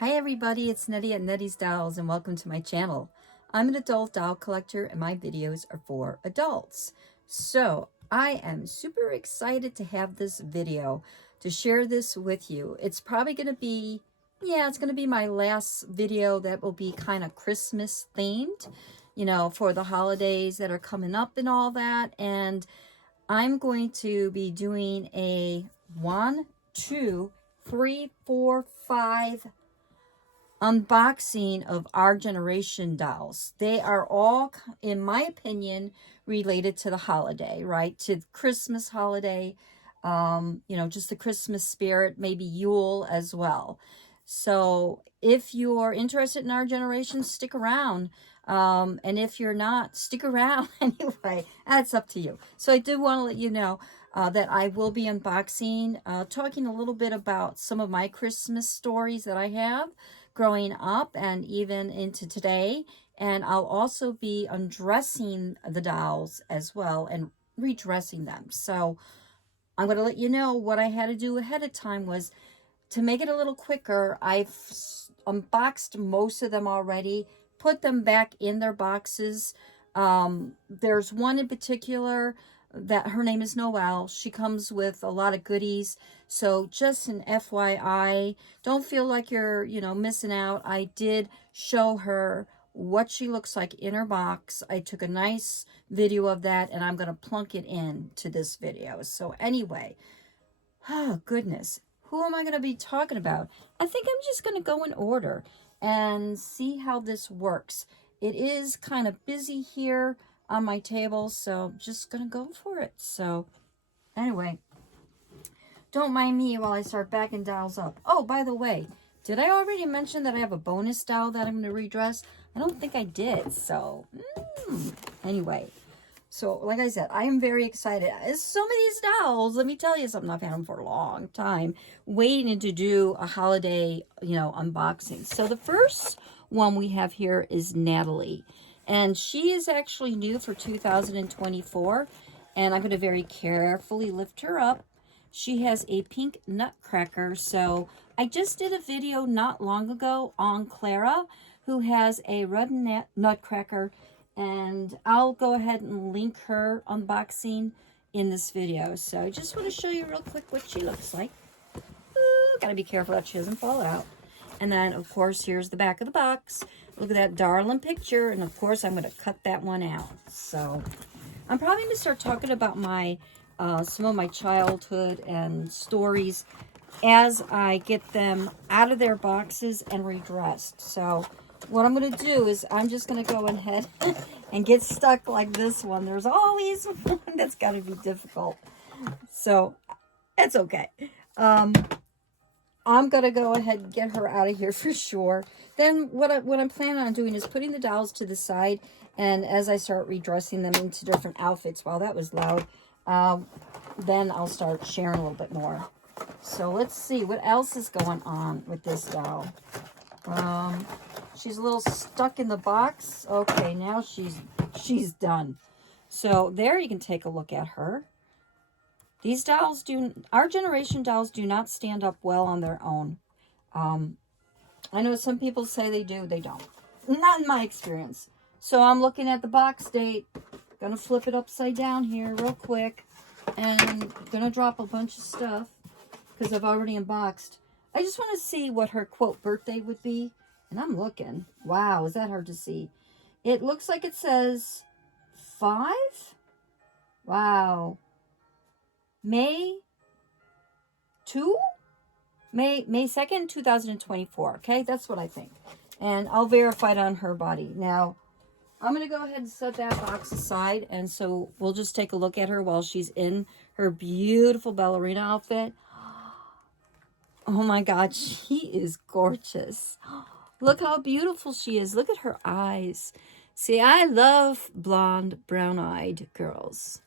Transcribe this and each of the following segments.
Hi everybody, it's Nettie at Nettie's Dolls and welcome to my channel. I'm an adult doll collector and my videos are for adults. So I am super excited to have this video to share this with you. It's probably going to be, it's going to be my last video that will be kind of Christmas themed, for the holidays that are coming up and all that. And I'm going to be doing a 1, 2, 3, 4, 5 unboxing of our generation dolls. They are all, in my opinion, related to the holiday, right? To the Christmas holiday, just the Christmas spirit, maybe Yule as well. So if you're interested in our generation, stick around. And if you're not, stick around anyway. That's up to you. So I do want to let you know that I will be unboxing, talking a little bit about some of my Christmas stories that I have growing up and even into today. And I'll also be undressing the dolls as well and redressing them. So I'm going to let you know what I had to do ahead of time was to make it a little quicker. I've unboxed most of them already, put them back in their boxes. There's one in particular that her name is Noelle. She comes with a lot of goodies. So just an FYI, don't feel like you're, missing out. I did show her what she looks like in her box. I took a nice video of that and I'm going to plunk it in to this video. So anyway, oh goodness, who am I going to be talking about? I think I'm just going to go in order and see how this works. It is kind of busy here on my table, so I'm just going to go for it. So anyway, don't mind me while I start backing dolls up. Oh, by the way, did I already mention that I have a bonus doll that I'm going to redress? I don't think I did. So anyway, so like I said, I am very excited. Some of these dolls, let me tell you something, I've had them for a long time, waiting to do a holiday, unboxing. So the first one we have here is Natalie. And she is actually new for 2024. And I'm going to very carefully lift her up. She has a pink nutcracker. So I just did a video not long ago on Clara, who has a red nutcracker. And I'll go ahead and link her unboxing in this video. So I just want to show you real quick what she looks like. Ooh, gotta be careful that she doesn't fall out. And then, of course, here's the back of the box. Look at that darling picture. And, of course, I'm going to cut that one out. So I'm probably going to start talking about my some of my childhood and stories as I get them out of their boxes and redressed. So what I'm going to do is I'm just going to go ahead and get stuck like this one. There's always one that's got to be difficult. So it's okay. I'm going to go ahead and get her out of here for sure. Then what I'm planning on doing is putting the dolls to the side. And as I start redressing them into different outfits, wow, that was loud, then I'll start sharing a little bit more. So let's see what else is going on with this doll. She's a little stuck in the box. Okay, now she's done. So there you can take a look at her. These dolls our generation dolls do not stand up well on their own. I know some people say they do, they don't. Not in my experience. So I'm looking at the box date. Gonna flip it upside down here real quick. And gonna drop a bunch of stuff because I've already unboxed. I just want to see what her quote birthday would be. And I'm looking. Wow, is that hard to see? It looks like it says 5. Wow. May 2nd, 2024. Okay, that's what I think. And I'll verify it on her body. Now, I'm going to go ahead and set that box aside. And so we'll just take a look at her while she's in her beautiful ballerina outfit. Oh my God, she is gorgeous. Look how beautiful she is. Look at her eyes. See, I love blonde, brown-eyed girls.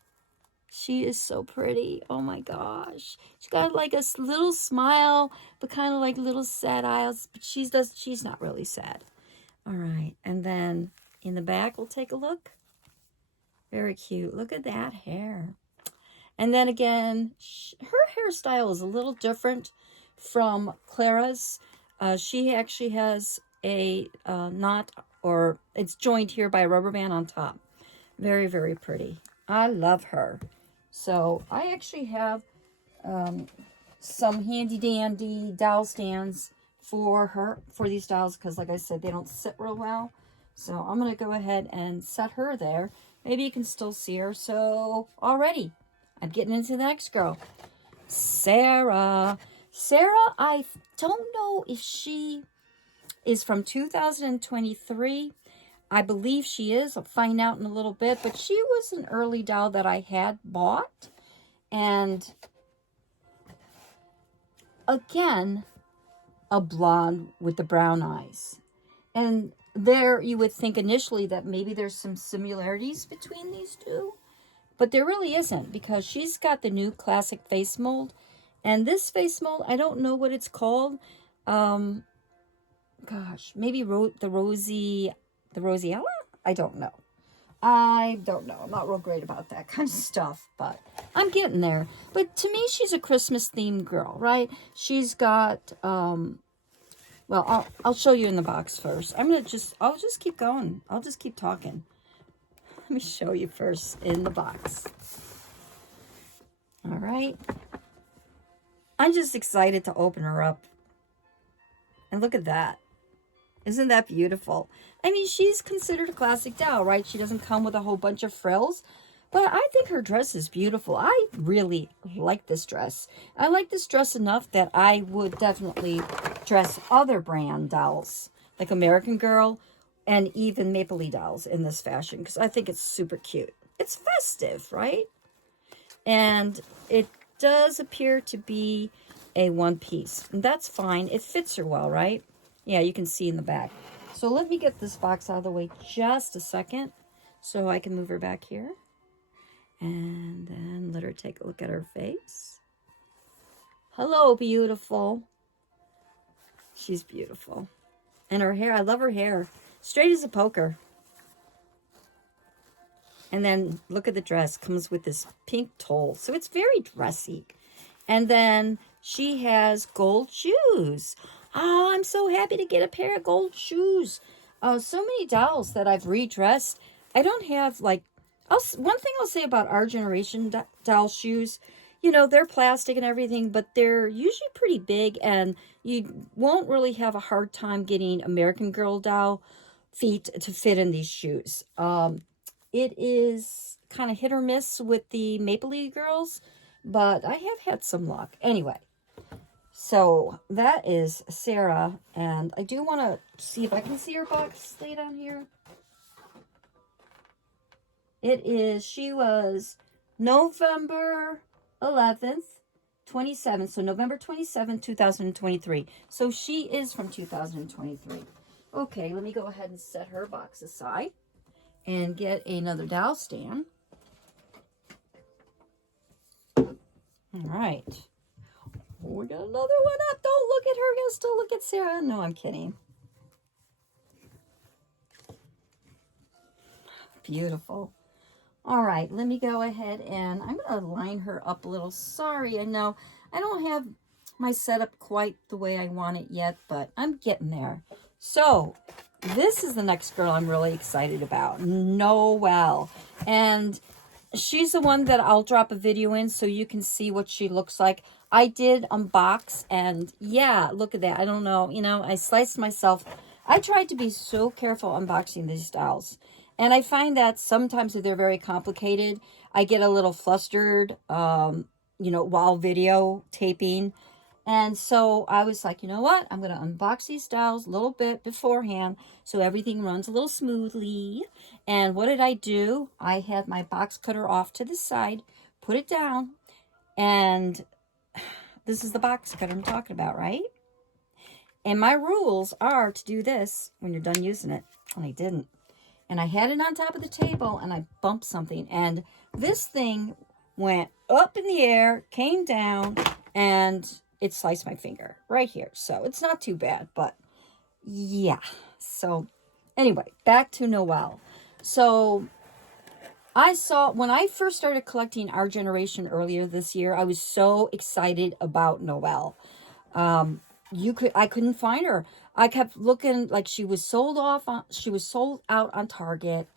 She is so pretty. Oh my gosh. She's got like a little smile, but kind of like little sad eyes. But she's not really sad. All right. And then in the back, we'll take a look. Very cute. Look at that hair. And then again, her hairstyle is a little different from Clara's. She actually has a knot, or it's joined here by a rubber band on top. Very, very pretty. I love her. So I actually have some handy dandy dowel stands for these dolls, because like I said, they don't sit real well. So I'm going to go ahead and set her there. Maybe you can still see her. So already, I'm getting into the next girl. Sarah. Sarah, I don't know if she is from 2023. I believe she is. I'll find out in a little bit. But she was an early doll that I had bought. And again, a blonde with the brown eyes. And there you would think initially that maybe there's some similarities between these two. But there really isn't, because she's got the new classic face mold. And this face mold, I don't know what it's called. Gosh, maybe the Rosiella? I don't know. I'm not real great about that kind of stuff, but I'm getting there. But to me, she's a Christmas themed girl, right? She's got, well, I'll show you in the box first. I'll just keep going. I'll just keep talking. Let me show you first in the box. All right. I'm just excited to open her up. And look at that. Isn't that beautiful? I mean, she's considered a classic doll, right? She doesn't come with a whole bunch of frills. But I think her dress is beautiful. I really like this dress. I like this dress enough that I would definitely dress other brand dolls, like American Girl and even Maple Leaf dolls in this fashion, because I think it's super cute. It's festive, right? And it does appear to be a one piece. And that's fine. It fits her well, right? Yeah, you can see in the back. So let me get this box out of the way just a second so I can move her back here. And then let her take a look at her face. Hello, beautiful. She's beautiful. And her hair, I love her hair. Straight as a poker. And then look at the dress. Comes with this pink tulle. So it's very dressy. And then she has gold shoes. Oh, I'm so happy to get a pair of gold shoes. So many dolls that I've redressed. I don't have, like, one thing I'll say about our generation doll shoes, you know, they're plastic and everything, but they're usually pretty big, and you won't really have a hard time getting American Girl doll feet to fit in these shoes. It is kind of hit or miss with the Maple Leaf girls, but I have had some luck. Anyway, so that is Sarah, and I do want to see if I can see her box laid on here. She was November 11th, 27th, so November 27th, 2023. So she is from 2023. Okay, let me go ahead and set her box aside and get another dowel stand. All right. We got another one up. Don't look at her. We're going to still look at Sarah. No, I'm kidding. Beautiful. All right, let me go ahead and I'm going to line her up a little. Sorry, I know I don't have my setup quite the way I want it yet, but I'm getting there. So this is the next girl I'm really excited about, Noelle. And she's the one that I'll drop a video in so you can see what she looks like. I did unbox, and yeah, look at that. I don't know, you know, I sliced myself. I tried to be so careful unboxing these dolls. And I find that sometimes if they're very complicated, I get a little flustered, you know, while video taping. And so I was like, you know what? I'm going to unbox these dolls a little bit beforehand so everything runs a little smoothly. And what did I do? I had my box cutter off to the side, put it down, and this is the box cutter I'm talking about, right? And my rules are to do this when you're done using it. And I didn't. And I had it on top of the table, and I bumped something. And this thing went up in the air, came down, and it sliced my finger right here. So it's not too bad, but yeah. So anyway, back to Noelle. So when I first started collecting Our Generation earlier this year, I was so excited about Noelle. I couldn't find her. I kept looking, like she was sold out on Target.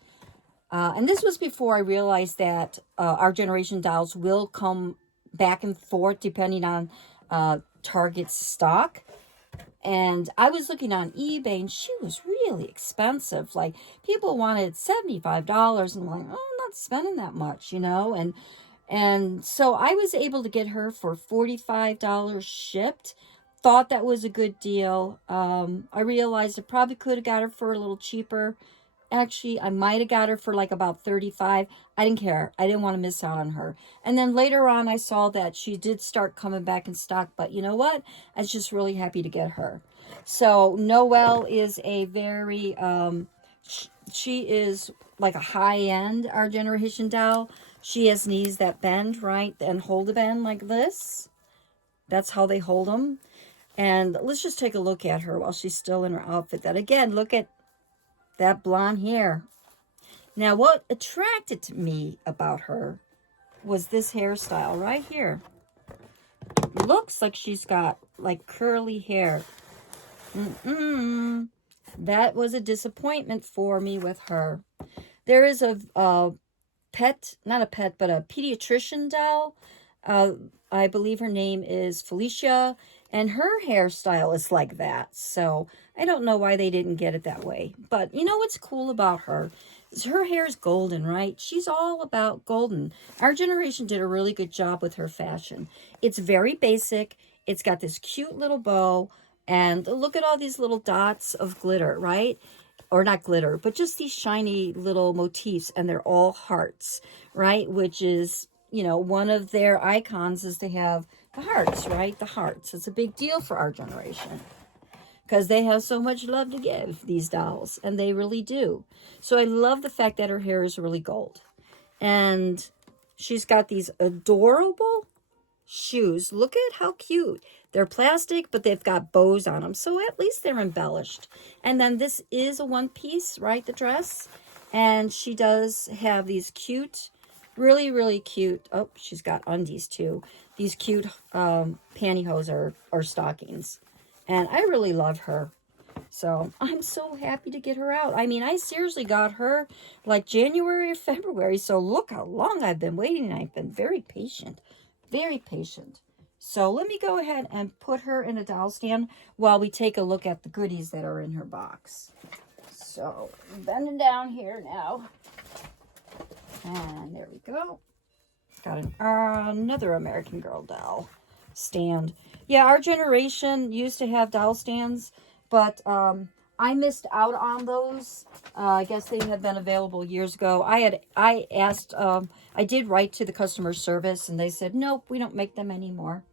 And this was before I realized that our generation dolls will come back and forth depending on Target's stock. And I was looking on eBay, and she was really expensive. Like, people wanted $75, and I'm like, oh, I'm not spending that much, you know? And so I was able to get her for $45 shipped. Thought that was a good deal. I realized I probably could have got her for a little cheaper. Actually, I might have got her for like about 35. I didn't care. I didn't want to miss out on her. And then later on, I saw that she did start coming back in stock. But you know what? I was just really happy to get her. So Noelle is a very, she is like a high-end Our Generation doll. She has knees that bend, right? And hold a bend like this. That's how they hold them. And let's just take a look at her while she's still in her outfit. That again, look at that blonde hair. Now, what attracted me about her was this hairstyle right here. Looks like she's got like curly hair. That was a disappointment for me with her. There is a pet, not a pet, but a pediatrician doll. I believe her name is Felicia, and her hairstyle is like that. So I don't know why they didn't get it that way. But you know what's cool about her? Her hair is golden, right? She's all about golden. Our generation did a really good job with her fashion. It's very basic. It's got this cute little bow. And look at all these little dots of glitter, right? Or not glitter, but just these shiny little motifs. And they're all hearts, right? Which is, you know, one of their icons is to have the hearts, right? The hearts. It's a big deal for our generation, because they have so much love to give, these dolls, and they really do. So I love the fact that her hair is really gold. And she's got these adorable shoes. Look at how cute. They're plastic, but they've got bows on them, so at least they're embellished. And then this is a one piece, right, the dress? And she does have these cute, really, really cute, oh, she's got undies too. These cute pantyhose or stockings. And I really love her. So I'm so happy to get her out. I mean, I seriously got her like January or February. So look how long I've been waiting. I've been very patient. Very patient. So let me go ahead and put her in a doll stand while we take a look at the goodies that are in her box. So bending down here now. And there we go. Got another American Girl doll stand. Yeah, our generation used to have doll stands, but I missed out on those. I guess they had been available years ago. I asked, I did write to the customer service, and they said, nope, we don't make them anymore.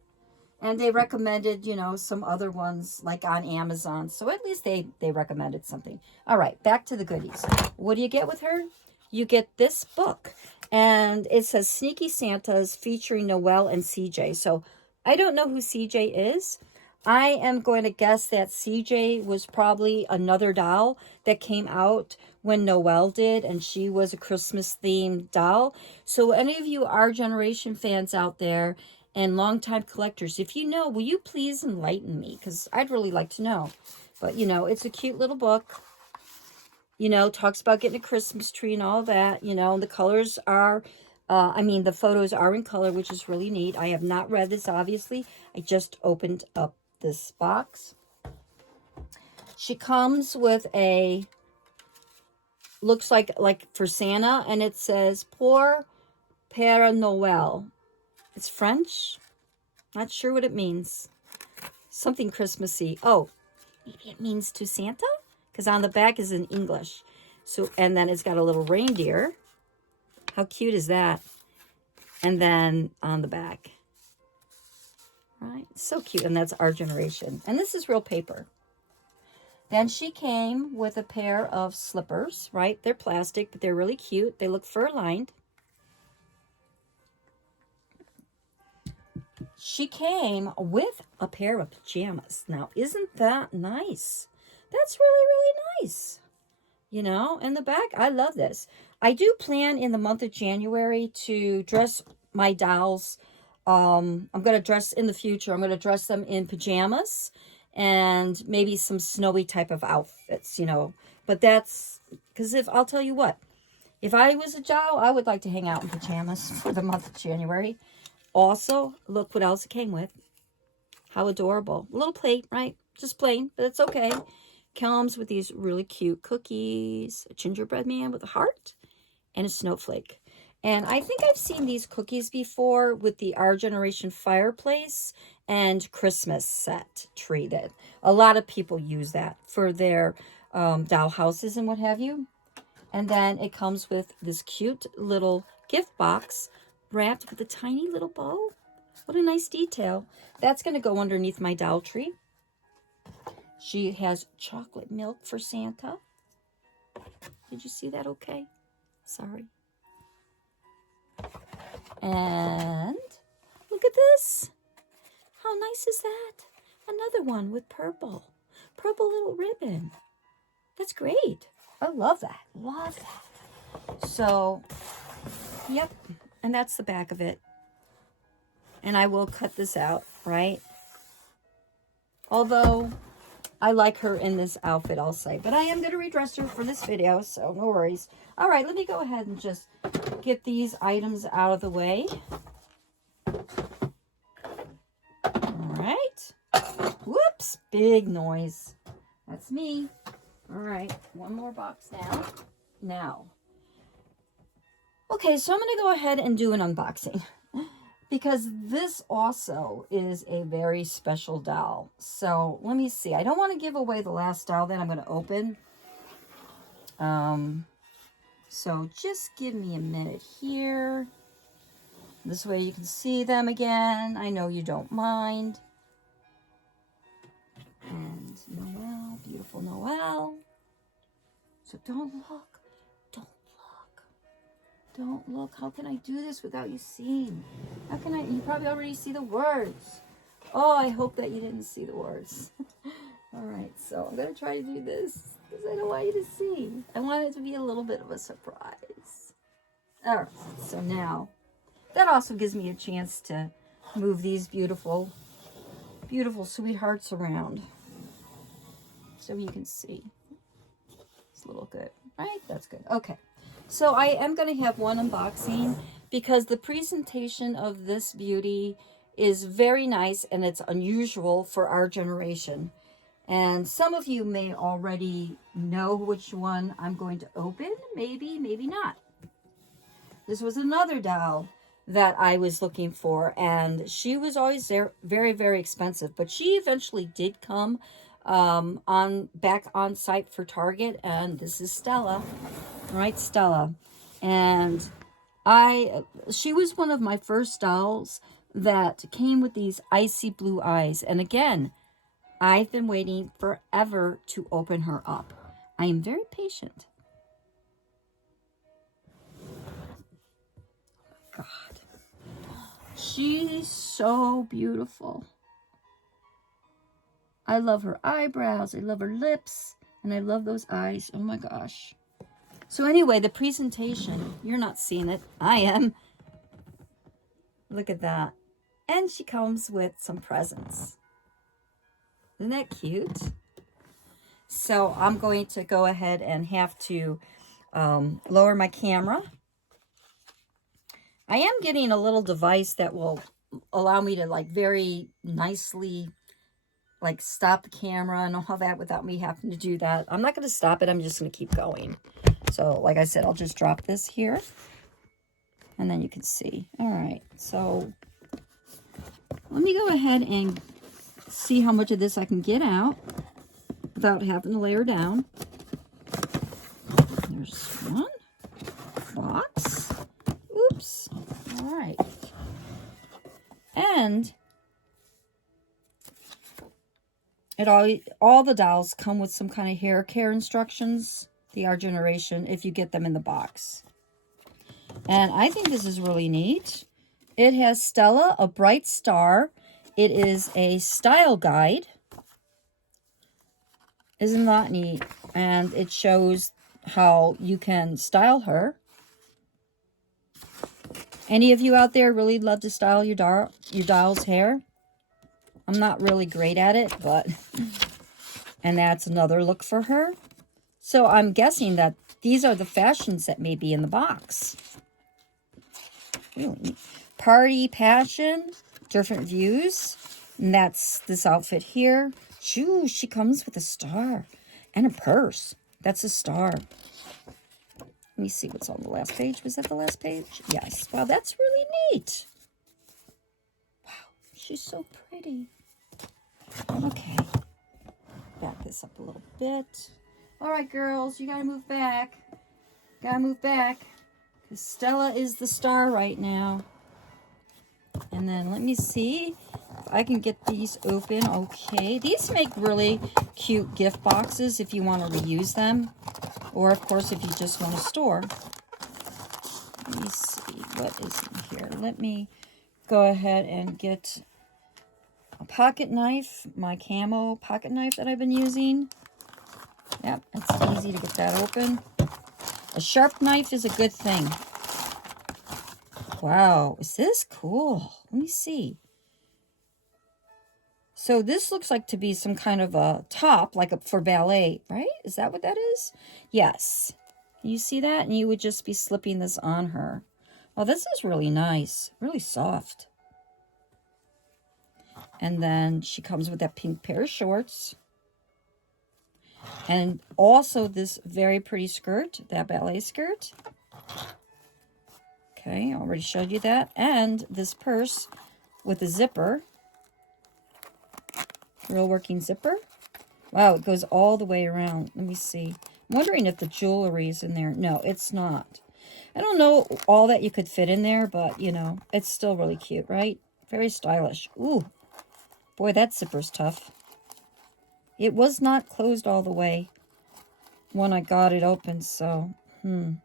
And they recommended, you know, some other ones like on Amazon. So at least they recommended something. All right, back to the goodies. What do you get with her? You get this book. And it says Sneaky Santas featuring Noelle and CJ. So I don't know who CJ is. I am going to guess that CJ was probably another doll that came out when Noelle did, and she was a Christmas-themed doll. So any of you Our Generation fans out there and longtime collectors, if you know, will you please enlighten me? Because I'd really like to know. But, you know, it's a cute little book. You know, talks about getting a Christmas tree and all that. You know, the colors are... the photos are in color, which is really neat. I have not read this, obviously. I just opened up this box. She comes with a, looks like for Santa, and it says Pour Père Noël. It's French. Not sure what it means. Something Christmassy. Oh, maybe it means to Santa? Because on the back is in English. So, and then it's got a little reindeer. How cute is that? And then on the back. Right? So cute. And that's Our Generation. And this is real paper. Then she came with a pair of slippers, right? They're plastic, but they're really cute. They look fur-lined. She came with a pair of pajamas. Now, isn't that nice? That's really, really nice. You know, in the back, I love this. I do plan in the month of January to dress my dolls. I'm going to dress in the future. I'm going to dress them in pajamas. and maybe some snowy type of outfits, you know. But that's, because if, I'll tell you what, if I was a doll, I would like to hang out in pajamas for the month of January. Also, look what else it came with. How adorable. A little plate, right? Just plain, but it's okay. Comes with these really cute cookies, a gingerbread man with a heart, and a snowflake. And I think I've seen these cookies before with the Our Generation fireplace and Christmas set tree. That a lot of people use that for their doll houses and what have you. And then it comes with this cute little gift box wrapped with a tiny little bow. What a nice detail. That's going to go underneath my doll tree. She has chocolate milk for Santa. Did you see that okay? Sorry. And look at this. How nice is that? Another one with purple. Purple little ribbon. That's great. I love that. Love that. So, yep. And that's the back of it. And I will cut this out, right? Although I like her in this outfit, I'll say. But I am going to redress her for this video, so no worries. All right, let me go ahead and just get these items out of the way. All right. Whoops, big noise. That's me. All right, one more box now. Okay, so I'm going to go ahead and do an unboxing. Because this also is a very special doll. So let me see. I don't want to give away the last doll that I'm going to open. So just give me a minute here. This way you can see them again. I know you don't mind. And Noelle, beautiful Noelle. So don't look. Don't look. How can I do this without you seeing? How can I? You probably already see the words. Oh, I hope that you didn't see the words. All right, so I'm going to try to do this because I don't want you to see. I want it to be a little bit of a surprise. All right, so now that also gives me a chance to move these beautiful, beautiful sweethearts around so you can see. It's a little good, right? That's good. Okay. So I am going to have one unboxing because the presentation of this beauty is very nice and it's unusual for our generation. And some of you may already know which one I'm going to open. Maybe, maybe not. This was another doll that I was looking for, and she was always there, very, very expensive. But she eventually did come back on site for Target, and this is Stella. Right, Stella. And she was one of my first dolls that came with these icy blue eyes. And again, I've been waiting forever to open her up. I am very patient. God. She's so beautiful. I love her eyebrows. I love her lips. And I love those eyes. Oh my gosh. So anyway, the presentation, you're not seeing it. I am. Look at that. And she comes with some presents. Isn't that cute? So I'm going to go ahead and have to lower my camera. I am getting a little device that will allow me to like very nicely like stop the camera and all that without me having to do that. I'm not going to stop it. I'm just going to keep going. So, like I said, I'll just drop this here. And then you can see. All right. So, let me go ahead and see how much of this I can get out without having to lay her down. There's one box. Oops. All right. And all the dolls come with some kind of hair care instructions. The Our Generation, if you get them in the box. And I think this is really neat. It has Stella, a bright star. It is a style guide. Isn't that neat? And it shows how you can style her. Any of you out there really love to style your doll's hair? I'm not really great at it, but... And that's another look for her. So I'm guessing that these are the fashions that may be in the box. Really neat. Party, passion, different views. And that's this outfit here. Shoo, she comes with a star and a purse. That's a star. Let me see what's on the last page. Was that the last page? Yes. Wow, that's really neat. Wow, she's so pretty. Okay. Back this up a little bit. All right, girls, you gotta move back. Gotta move back. Because Stella is the star right now. And then let me see if I can get these open. Okay. These make really cute gift boxes if you want to reuse them. Or, of course, if you just want to store. Let me see. What is in here? Let me go ahead and get a pocket knife. My camo pocket knife that I've been using. Yep, it's easy to get that open. A sharp knife is a good thing. Wow, is this cool? Let me see. So this looks like to be some kind of a top, like for ballet, right? Is that what that is? Yes. You see that? And you would just be slipping this on her. Oh, this is really nice. Really soft. And then she comes with that pink pair of shorts. And also this very pretty skirt, that ballet skirt. Okay, I already showed you that. And this purse with a zipper. Real working zipper. Wow, it goes all the way around. Let me see. I'm wondering if the jewelry is in there. No, it's not. I don't know all that you could fit in there, but, you know, it's still really cute, right? Very stylish. Ooh, boy, that zipper's tough. It was not closed all the way when I got it open, so, You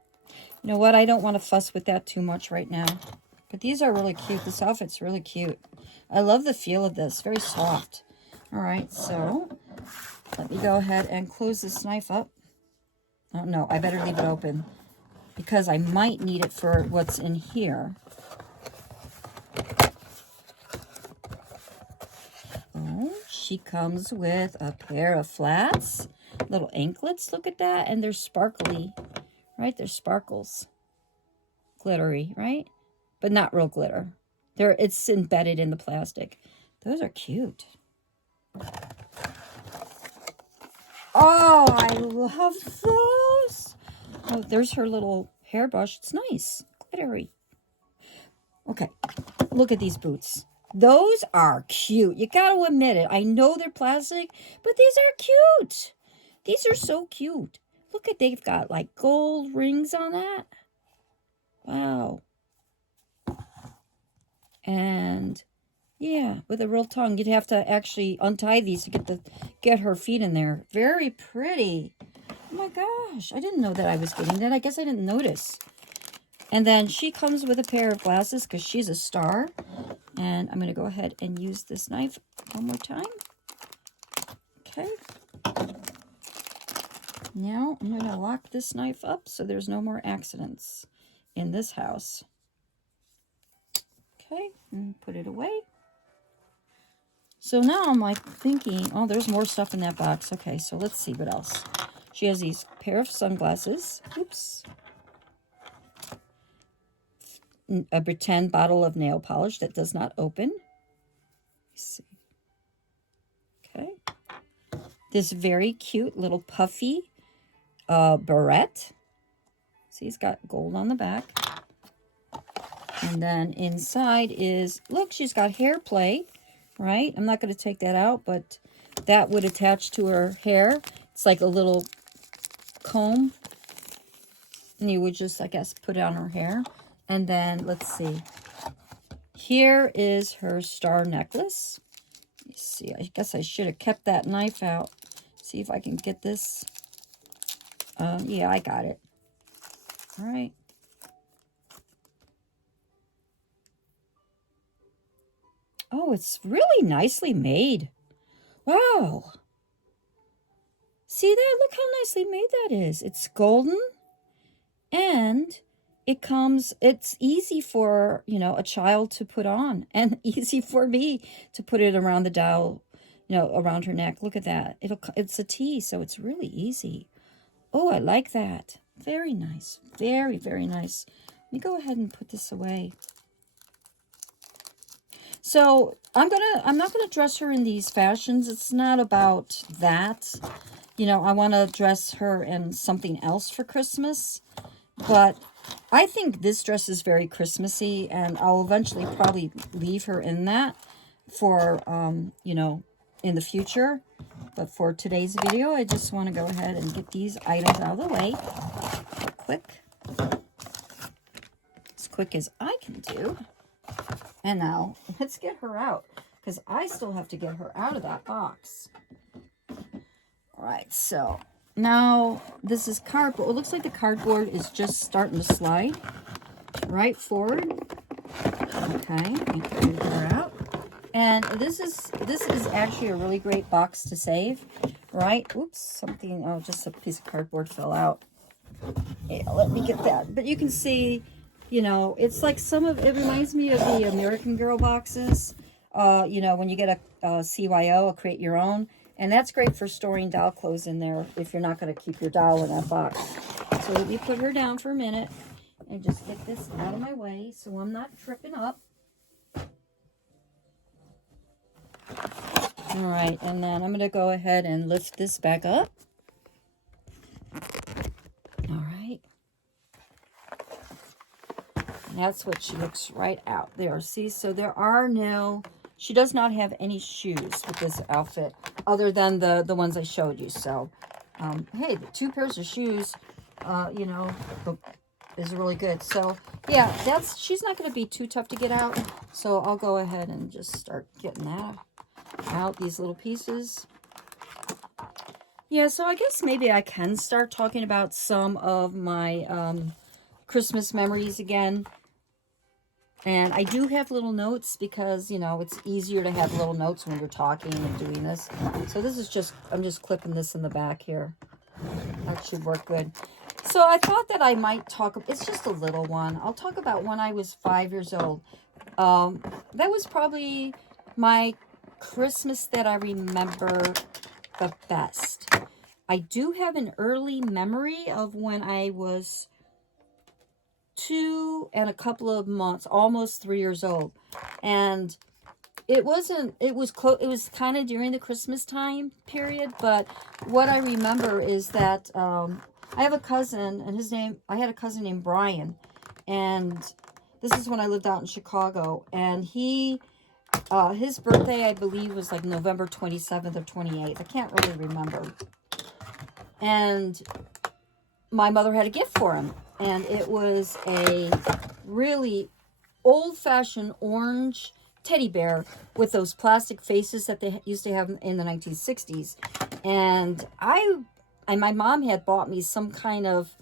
know what? I don't want to fuss with that too much right now. But these are really cute. This outfit's really cute. I love the feel of this. Very soft. All right, so let me go ahead and close this knife up. Oh, no, I better leave it open because I might need it for what's in here. Oh, she comes with a pair of flats, little anklets. Look at that. And they're sparkly, right? They're sparkles. Glittery, right? But not real glitter. It's embedded in the plastic. Those are cute. Oh, I love those. Oh, there's her little hairbrush. It's nice. Glittery. Okay, look at these boots. Those are cute. You got to admit it. I know they're plastic, but these are cute. These are so cute. Look at, they've got like gold rings on that. Wow. And yeah, with a real tongue. You'd have to actually untie these to get her feet in there. Very pretty. Oh my gosh, I didn't know that I was getting that. I guess I didn't notice. And then she comes with a pair of glasses because she's a star. And I'm going to go ahead and use this knife one more time. Okay. Now I'm going to lock this knife up so there's no more accidents in this house. Okay, and put it away. So now I'm like thinking, oh, there's more stuff in that box. Okay, so let's see what else. She has these pair of sunglasses. Oops. A pretend bottle of nail polish that does not open. Let's see. Okay. This very cute little puffy barrette. See, it's got gold on the back. And then inside is, look, she's got hair play, right? I'm not going to take that out, but that would attach to her hair. It's like a little comb. And you would just, I guess, put it on her hair. And then, let's see. Here is her star necklace. Let's see, I guess I should have kept that knife out. See if I can get this. Yeah, I got it. All right. Oh, it's really nicely made. Wow. See that? Look how nicely made that is. It's golden and it's easy for, you know, a child to put on, and easy for me to put it around the doll, you know, around her neck. Look at that. It's a T, so it's really easy. Oh, I like that. Very nice. Very, very nice. Let me go ahead and put this away. So I'm not gonna dress her in these fashions. It's not about that. You know, I want to dress her in something else for Christmas. But I think this dress is very Christmassy, and I'll eventually probably leave her in that for, you know, in the future. But for today's video, I just want to go ahead and get these items out of the way quick. As quick as I can do. And now, let's get her out, because I still have to get her out of that box. All right, so now this is cardboard. It looks like the cardboard is just starting to slide right forward. Okay, get her out. And this is actually a really great box to save, right? Oops, something, oh, just a piece of cardboard fell out. Yeah, let me get that. But you can see, you know, it's like it reminds me of the American Girl boxes. You know, when you get a CYO, a create your own. And that's great for storing doll clothes in there if you're not going to keep your doll in that box. So let me put her down for a minute and just get this out of my way so I'm not tripping up. All right, and then I'm going to go ahead and lift this back up. All right. And that's what she looks right out there. See, so there are no... She does not have any shoes with this outfit other than the ones I showed you. So, hey, the 2 pairs of shoes, you know, is really good. So, yeah, she's not going to be too tough to get out. So I'll go ahead and just start getting that out, these little pieces. Yeah, so I guess maybe I can start talking about some of my Christmas memories again. And I do have little notes because, you know, it's easier to have little notes when you're talking and doing this. So this is just, I'm just clipping this in the back here. That should work good. So I thought that I might talk, it's just a little one. I'll talk about when I was 5 years old. That was probably my Christmas that I remember the best. I do have an early memory of when I was 2 and a couple of months, almost 3 years old. And it was kind of during the Christmas time period, but what I remember is that I have a cousin, and I had a cousin named Brian, and this is when I lived out in Chicago, and his birthday, I believe, was like November 27th or 28th. I can't really remember. And my mother had a gift for him, and it was a really old-fashioned orange teddy bear with those plastic faces that they used to have in the 1960s. And my mom had bought me some kind of,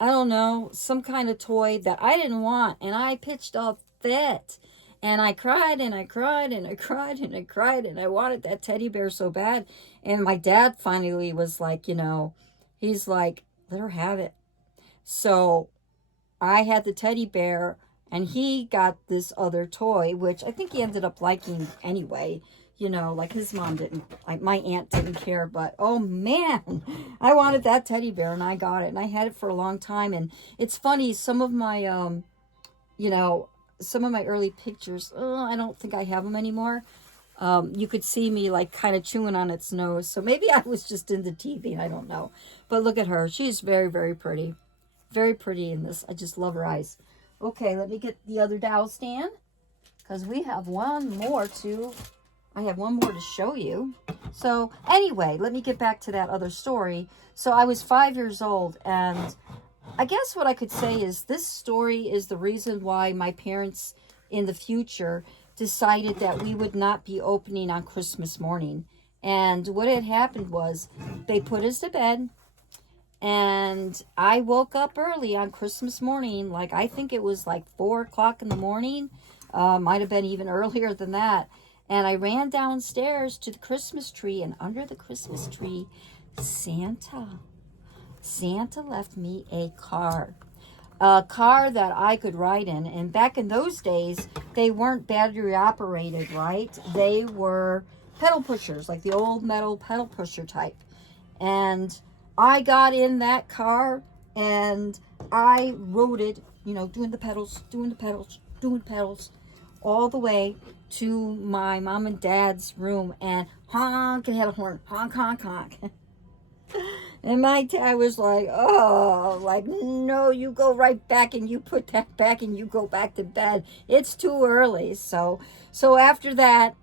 I don't know, some kind of toy that I didn't want, and I pitched a fit. And I cried, and I cried, and I cried, and I cried, and I wanted that teddy bear so bad. And my dad finally was like, you know, he's like, let her have it. So I had the teddy bear, and he got this other toy, which I think he ended up liking anyway. You know, like his mom didn't, like my aunt didn't care, but oh man, I wanted that teddy bear, and I got it, and I had it for a long time. And it's funny, some of my, you know, some of my early pictures, I don't think I have them anymore. You could see me like kind of chewing on its nose. So maybe I was just into TV. I don't know. But look at her. She's very, very pretty. Very pretty in this. I just love her eyes. Okay, let me get the other dowel stand, because we have one more to... I have one more to show you. So anyway, let me get back to that other story. So I was 5 years old, and I guess what I could say is this story is the reason why my parents in the future decided that we would not be opening on Christmas morning. And what had happened was they put us to bed, and I woke up early on Christmas morning. Like, I think it was like 4 o'clock in the morning. Might have been even earlier than that. And I ran downstairs to the Christmas tree, and under the Christmas tree, Santa left me a card. a car that I could ride in. And back in those days, they weren't battery operated, right? They were pedal pushers, like the old metal pedal pusher type. And I got in that car and I rode it, you know, doing the pedals, all the way to my mom and dad's room, and honk and had a horn, honk, honk, honk. And my dad was like, oh, like, no, you go right back and you put that back and you go back to bed. It's too early. So after that,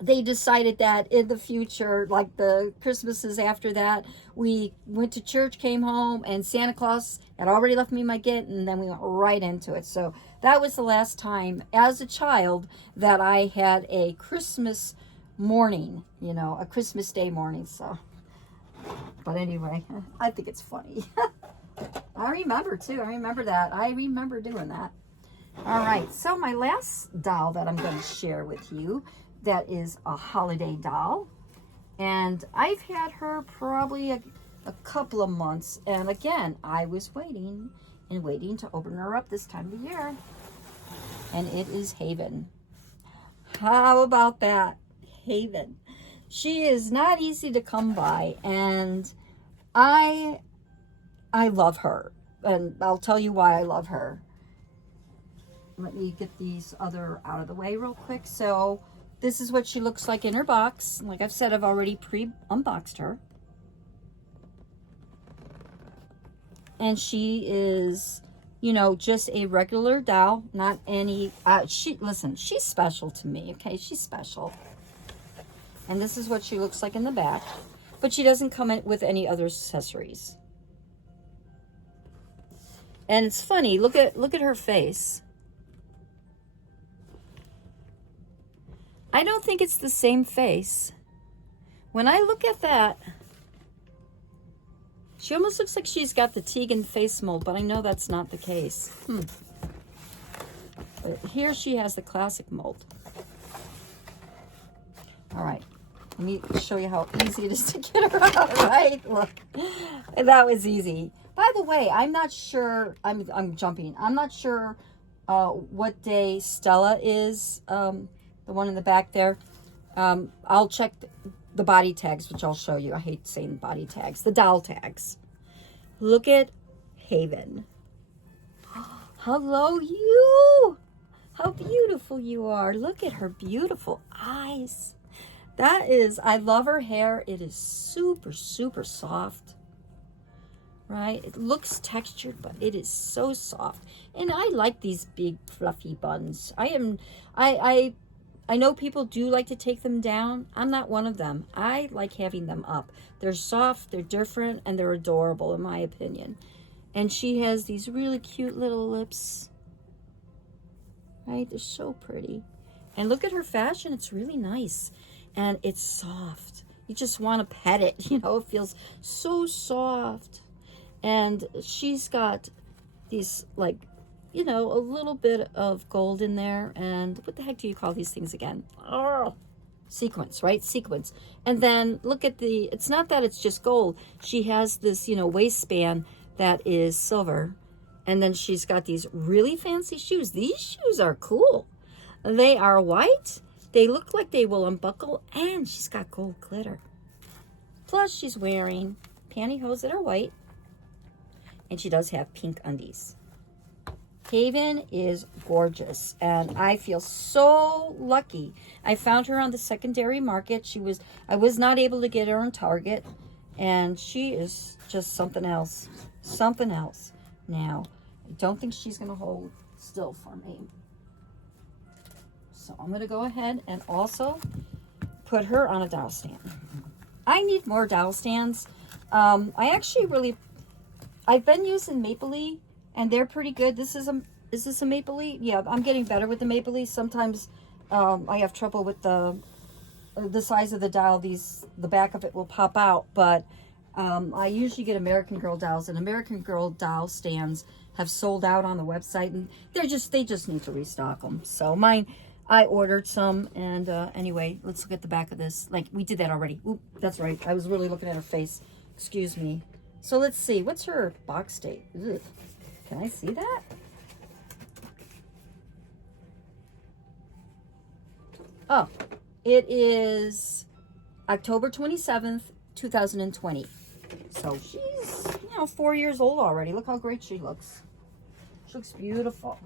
they decided that in the future, like the Christmases after that, we went to church, came home, and Santa Claus had already left me my gift, and then we went right into it. So that was the last time as a child that I had a Christmas morning, you know, a Christmas Day morning. So, but anyway, I think it's funny. I remember too. I remember that. I remember doing that. All right. So my last doll that I'm going to share with you, that is a holiday doll. And I've had her probably a couple of months. And again, I was waiting and waiting to open her up this time of year. And it is Haven. How about that? Haven. She is not easy to come by, and I love her, and I'll tell you why I love her. Let me get these other out of the way real quick. So this is what she looks like in her box. Like I've said, I've already pre-unboxed her. And she is, you know, just a regular doll, not any, listen, she's special to me, okay? She's special. And this is what she looks like in the back. But she doesn't come in with any other accessories. And it's funny, look at her face. I don't think it's the same face. When I look at that, she almost looks like she's got the Tegan face mold, but I know that's not the case. But here she has the classic mold. All right. Let me show you how easy it is to get her out, right? Look, that was easy. By the way, I'm not sure, I'm jumping. I'm not sure what day Stella is, the one in the back there. I'll check the body tags, which I'll show you. I hate saying body tags, the doll tags. Look at Haven. Hello, you. How beautiful you are. Look at her beautiful eyes. That is, I love her hair. It is super, super soft, right? It looks textured, but it is so soft. And I like these big, fluffy buns. I know people do like to take them down. I'm not one of them. I like having them up. They're soft, they're different, and they're adorable, in my opinion. And she has these really cute little lips, right? They're so pretty. And look at her fashion. It's really nice. And it's soft. You just want to pet it. You know, it feels so soft. And she's got these, like, you know, a little bit of gold in there. And what the heck do you call these things again? Oh, sequins, right? Sequins. And then look at the, it's not that it's just gold. She has this, you know, waistband that is silver. And then she's got these really fancy shoes. These shoes are cool. They are white. They look like they will unbuckle, and she's got gold glitter. Plus, she's wearing pantyhose that are white, and she does have pink undies. Haven is gorgeous, and I feel so lucky. I found her on the secondary market. I was not able to get her on Target, and she is just something else. Something else. Now, I don't think she's going to hold still for me. So I'm going to go ahead and also put her on a doll stand. I need more doll stands. I've been using Mapley, and they're pretty good. Is this a Mapley? Yeah, I'm getting better with the Mapley. Sometimes I have trouble with the size of the doll. The back of it will pop out, but I usually get American Girl dolls, and American Girl doll stands have sold out on the website, and they just need to restock them. So mine, I ordered some, and anyway, let's look at the back of this. Like, we did that already. Oop, that's right. I was really looking at her face. Excuse me. So let's see. What's her box date? Ugh. Can I see that? Oh, it is October 27th, 2020. So she's, 4 years old already. Look how great she looks. She looks beautiful.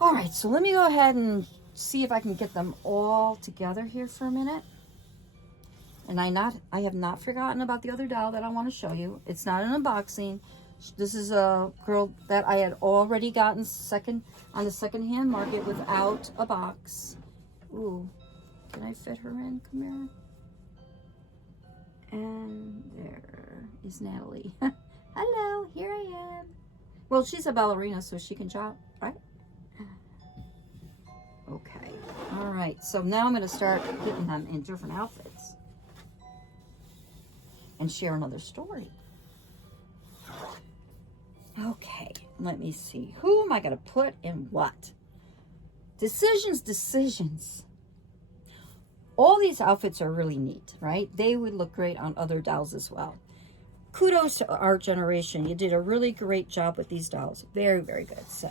All right, so let me go ahead and see if I can get them all together here for a minute. And I have not forgotten about the other doll that I want to show you. It's not an unboxing. This is a girl that I had already gotten on the secondhand market without a box. Ooh, can I fit her in? Come here. And there is Natalie. Hello, here I am. Well, she's a ballerina, so she can jump, right? Okay. All right. So now I'm going to start getting them in different outfits and share another story. Okay. Let me see. Who am I going to put in what? Decisions. All these outfits are really neat, right? They would look great on other dolls as well. Kudos to our generation. You did a really great job with these dolls. Very, very good. So,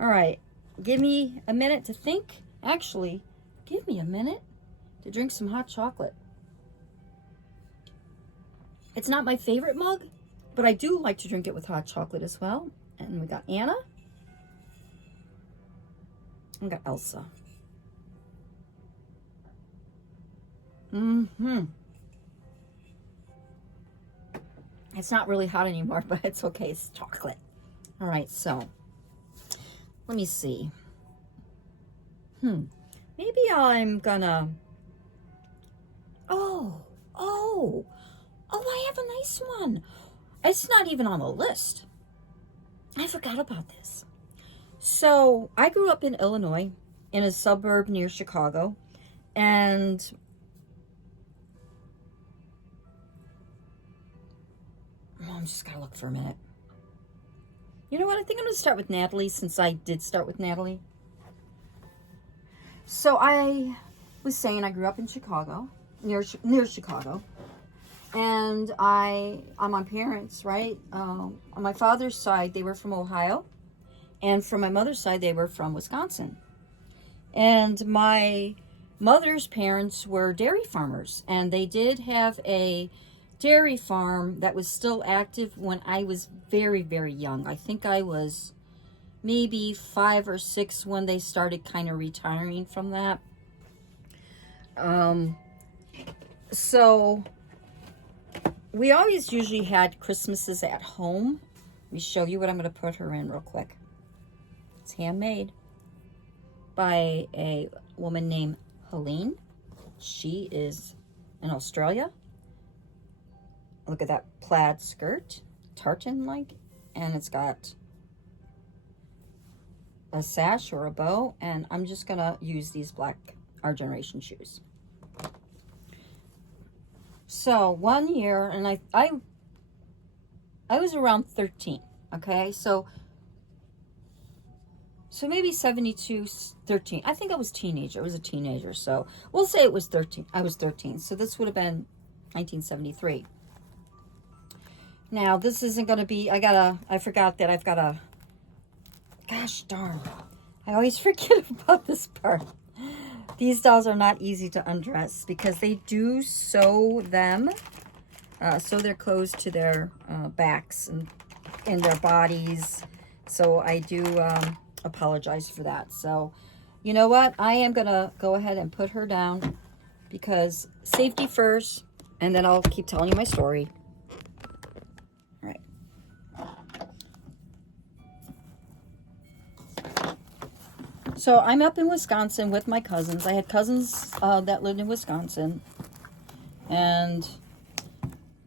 all right. Give me a minute to think. Actually, give me a minute to drink some hot chocolate. It's not my favorite mug, but I do like to drink it with hot chocolate as well. And we got Anna. And we got Elsa. It's not really hot anymore, but it's okay. It's chocolate. All right, so let me see. Maybe I'm gonna... Oh, I have a nice one. It's not even on the list. I forgot about this. So I grew up in Illinois, in a suburb near Chicago, and I'm just gonna look for a minute. You know what? I think I'm gonna start with Natalie, since I did start with Natalie. So I was saying I grew up in Chicago, near Chicago, and on my parents, right? On my father's side, they were from Ohio, and from my mother's side, they were from Wisconsin. And my mother's parents were dairy farmers, and they did have a dairy farm that was still active when I was very, very young. I think I was maybe 5 or 6 when they started kind of retiring from that. So we always usually had Christmases at home. Let me show you what I'm going to put her in real quick. It's handmade by a woman named Helene. She is in Australia. Look at that plaid skirt, tartan-like, and it's got a sash or a bow, and I'm just gonna use these black Our Generation shoes. So one year, and I was around 13, okay? So maybe 72, 13. I think I was teenager. I was a teenager, so we'll say it was 13. I was 13, so this would have been 1973. Now, this isn't going to be, I forgot that I've got a, gosh darn, I always forget about this part. These dolls are not easy to undress because they do sew them, sew their clothes to their backs and their bodies. So I do apologize for that. So, you know what? I am going to go ahead and put her down because safety first, and then I'll keep telling you my story. So I'm up in Wisconsin with my cousins. I had cousins that lived in Wisconsin, and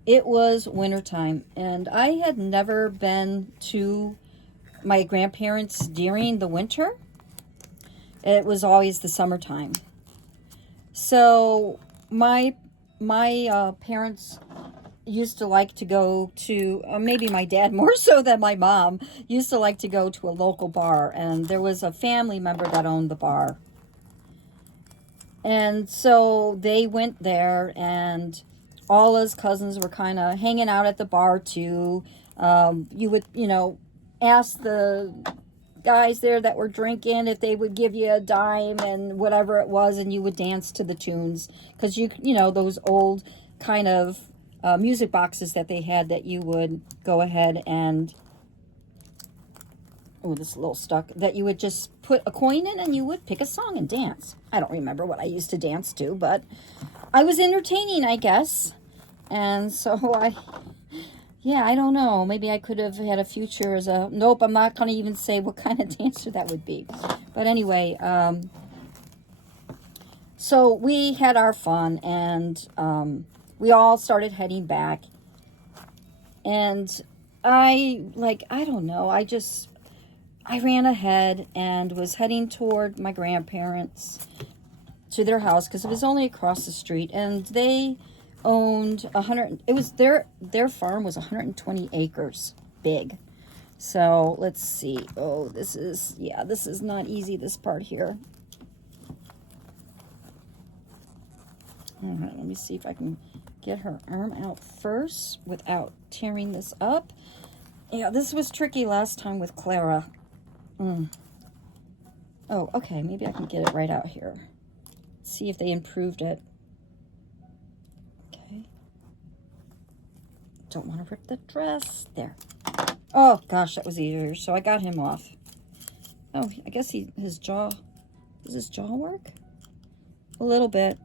it was wintertime, and I had never been to my grandparents during the winter. It was always the summertime. So my parents used to like to go to, maybe my dad more so than my mom, used to like to go to a local bar. And there was a family member that owned the bar. And so they went there, and all his cousins were kind of hanging out at the bar too. You would, you know, ask the guys there that were drinking if they would give you a dime and whatever it was, and you would dance to the tunes, because you know, those old kind of music boxes that they had, that you would go ahead and, oh, this is a little stuck, that you would just put a coin in and you would pick a song and dance. I don't remember what I used to dance to, but I was entertaining, I guess. And so yeah, I don't know. Maybe I could have had a future as a, nope, I'm not going to even say what kind of dancer that would be. But anyway, so we had our fun, and we all started heading back. And I don't know, I ran ahead and was heading toward my grandparents, to their house, because it was only across the street, and they owned 100, it was their farm was 120 acres big. So let's see. Oh, this is not easy, this part here. All right, let me see if I can get her arm out first without tearing this up. Yeah, this was tricky last time with Clara. Oh, okay, maybe I can get it right out here. See if they improved it. Okay. Don't want to rip the dress. There. Oh, gosh, that was easier. So I got him off. Oh, I guess his jaw, does his jaw work? A little bit.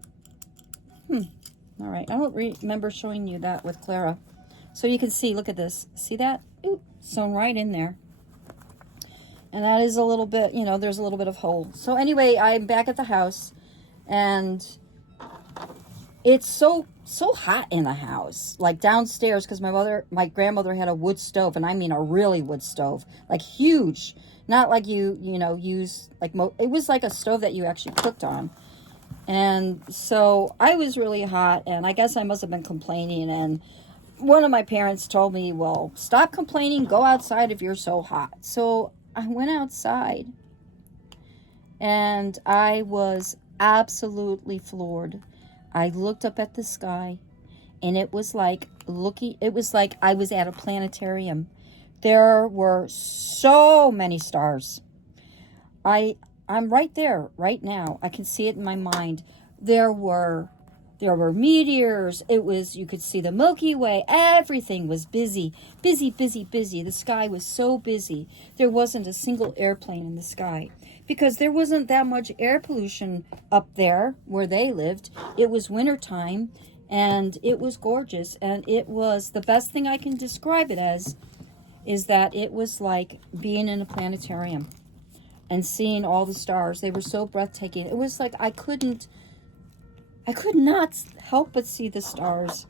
All right, I don't remember showing you that with Clara. So you can see, look at this. See that? Ooh, sewn right in there. And that is a little bit, you know, there's a little bit of hole. So anyway, I'm back at the house, and it's so hot in the house, like downstairs, because my grandmother had a wood stove, and I mean a really wood stove, like huge, not like you know, use like it was like a stove that you actually cooked on. And so I was really hot, and I guess I must have been complaining, and one of my parents told me, well, stop complaining, go outside if you're so hot. So I went outside, and I was absolutely floored. I looked up at the sky, and it was like I was at a planetarium. There were so many stars. I'm right there right now. I can see it in my mind. There were meteors. You could see the Milky Way. Everything was busy. The sky was so busy. There wasn't a single airplane in the sky, because there wasn't that much air pollution up there where they lived. It was wintertime, and it was gorgeous. And it was, the best thing I can describe it as is that it was like being in a planetarium and seeing all the stars. They were so breathtaking. It was like I could not help but see the stars.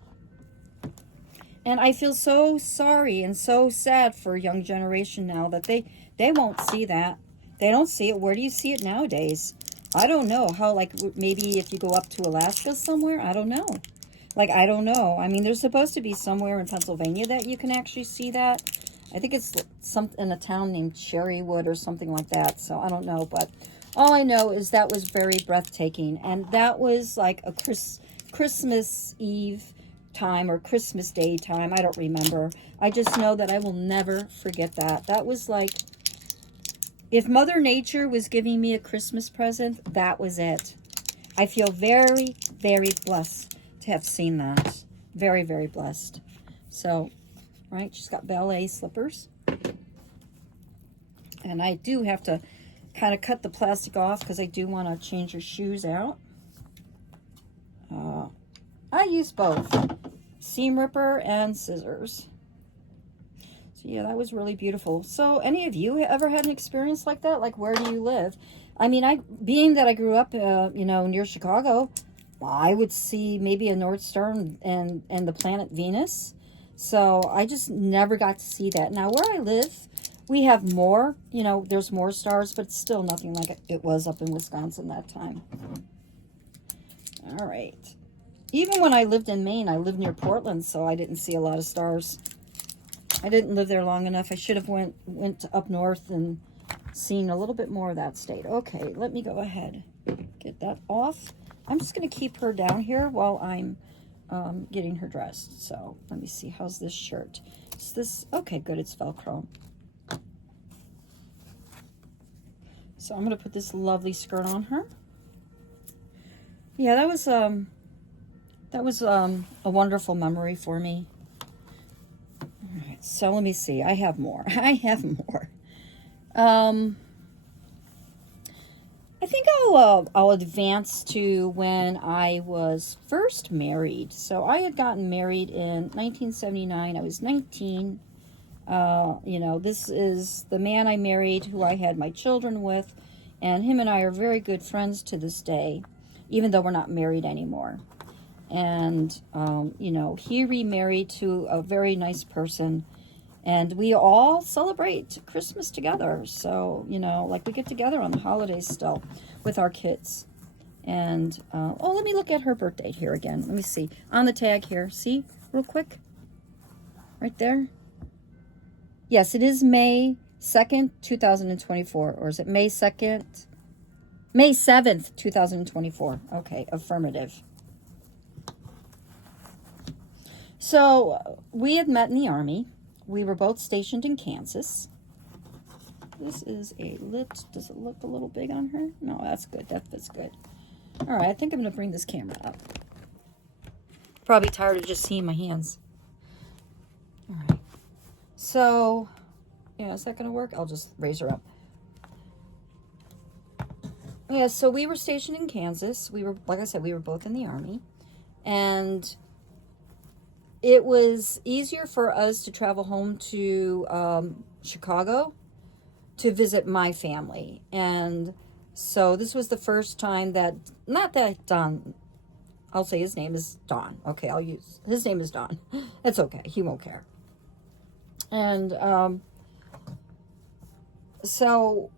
And I feel so sorry and so sad for a young generation now that they won't see that. They don't see it. Where do you see it nowadays? I don't know. How, like, maybe if you go up to Alaska somewhere? I don't know. Like, I don't know. I mean, there's supposed to be somewhere in Pennsylvania that you can actually see that. I think it's in a town named Cherrywood or something like that. So I don't know. But all I know is that was very breathtaking. And that was like a Christmas Eve time or Christmas Day time. I don't remember. I just know that I will never forget that. That was like, if Mother Nature was giving me a Christmas present, that was it. I feel very, very blessed to have seen that. Very, very blessed. So, right, she's got ballet slippers. And I do have to kind of cut the plastic off because I do want to change her shoes out. I use both seam ripper and scissors. So yeah, that was really beautiful. So any of you ever had an experience like that? Like, where do you live? I mean, being that I grew up, you know, near Chicago, I would see maybe a North Star and the planet Venus. So I just never got to see that. Now, where I live, we have more, you know, there's more stars, but it's still nothing like it was up in Wisconsin that time. All right. Even when I lived in Maine, I lived near Portland, so I didn't see a lot of stars. I didn't live there long enough. I should have went up north and seen a little bit more of that state. Okay, let me go ahead. Get that off. I'm just going to keep her down here while I'm getting her dressed. So let me see. How's this shirt? Is this, okay, good, it's Velcro. So I'm going to put this lovely skirt on her. Yeah, that was a wonderful memory for me. All right, so let me see. I have more. I have more. I think I'll advance to when I was first married. So I had gotten married in 1979. I was 19. You know, this is the man I married, who I had my children with, and him and I are very good friends to this day, even though we're not married anymore. And, you know, he remarried to a very nice person, and we all celebrate Christmas together. So, you know, like we get together on the holidays still with our kids. And, oh, let me look at her birth date here again. Let me see. On the tag here. See? Real quick. Right there. Yes, it is May 2nd, 2024. Or is it May 2nd? May 7th, 2024. Okay, affirmative. So, we had met in the Army. We were both stationed in Kansas. This is a lit. Does it look a little big on her? No, that's good. That fits good. All right, I think I'm going to bring this camera up. Probably tired of just seeing my hands. All right. So, yeah, is that going to work? I'll just raise her up. Yeah, so we were stationed in Kansas. We were, like I said, we were both in the Army. And it was easier for us to travel home to Chicago to visit my family. And so this was the first time that, not that Don, I'll say his name is Don. Okay, his name is Don. It's okay. He won't care. And so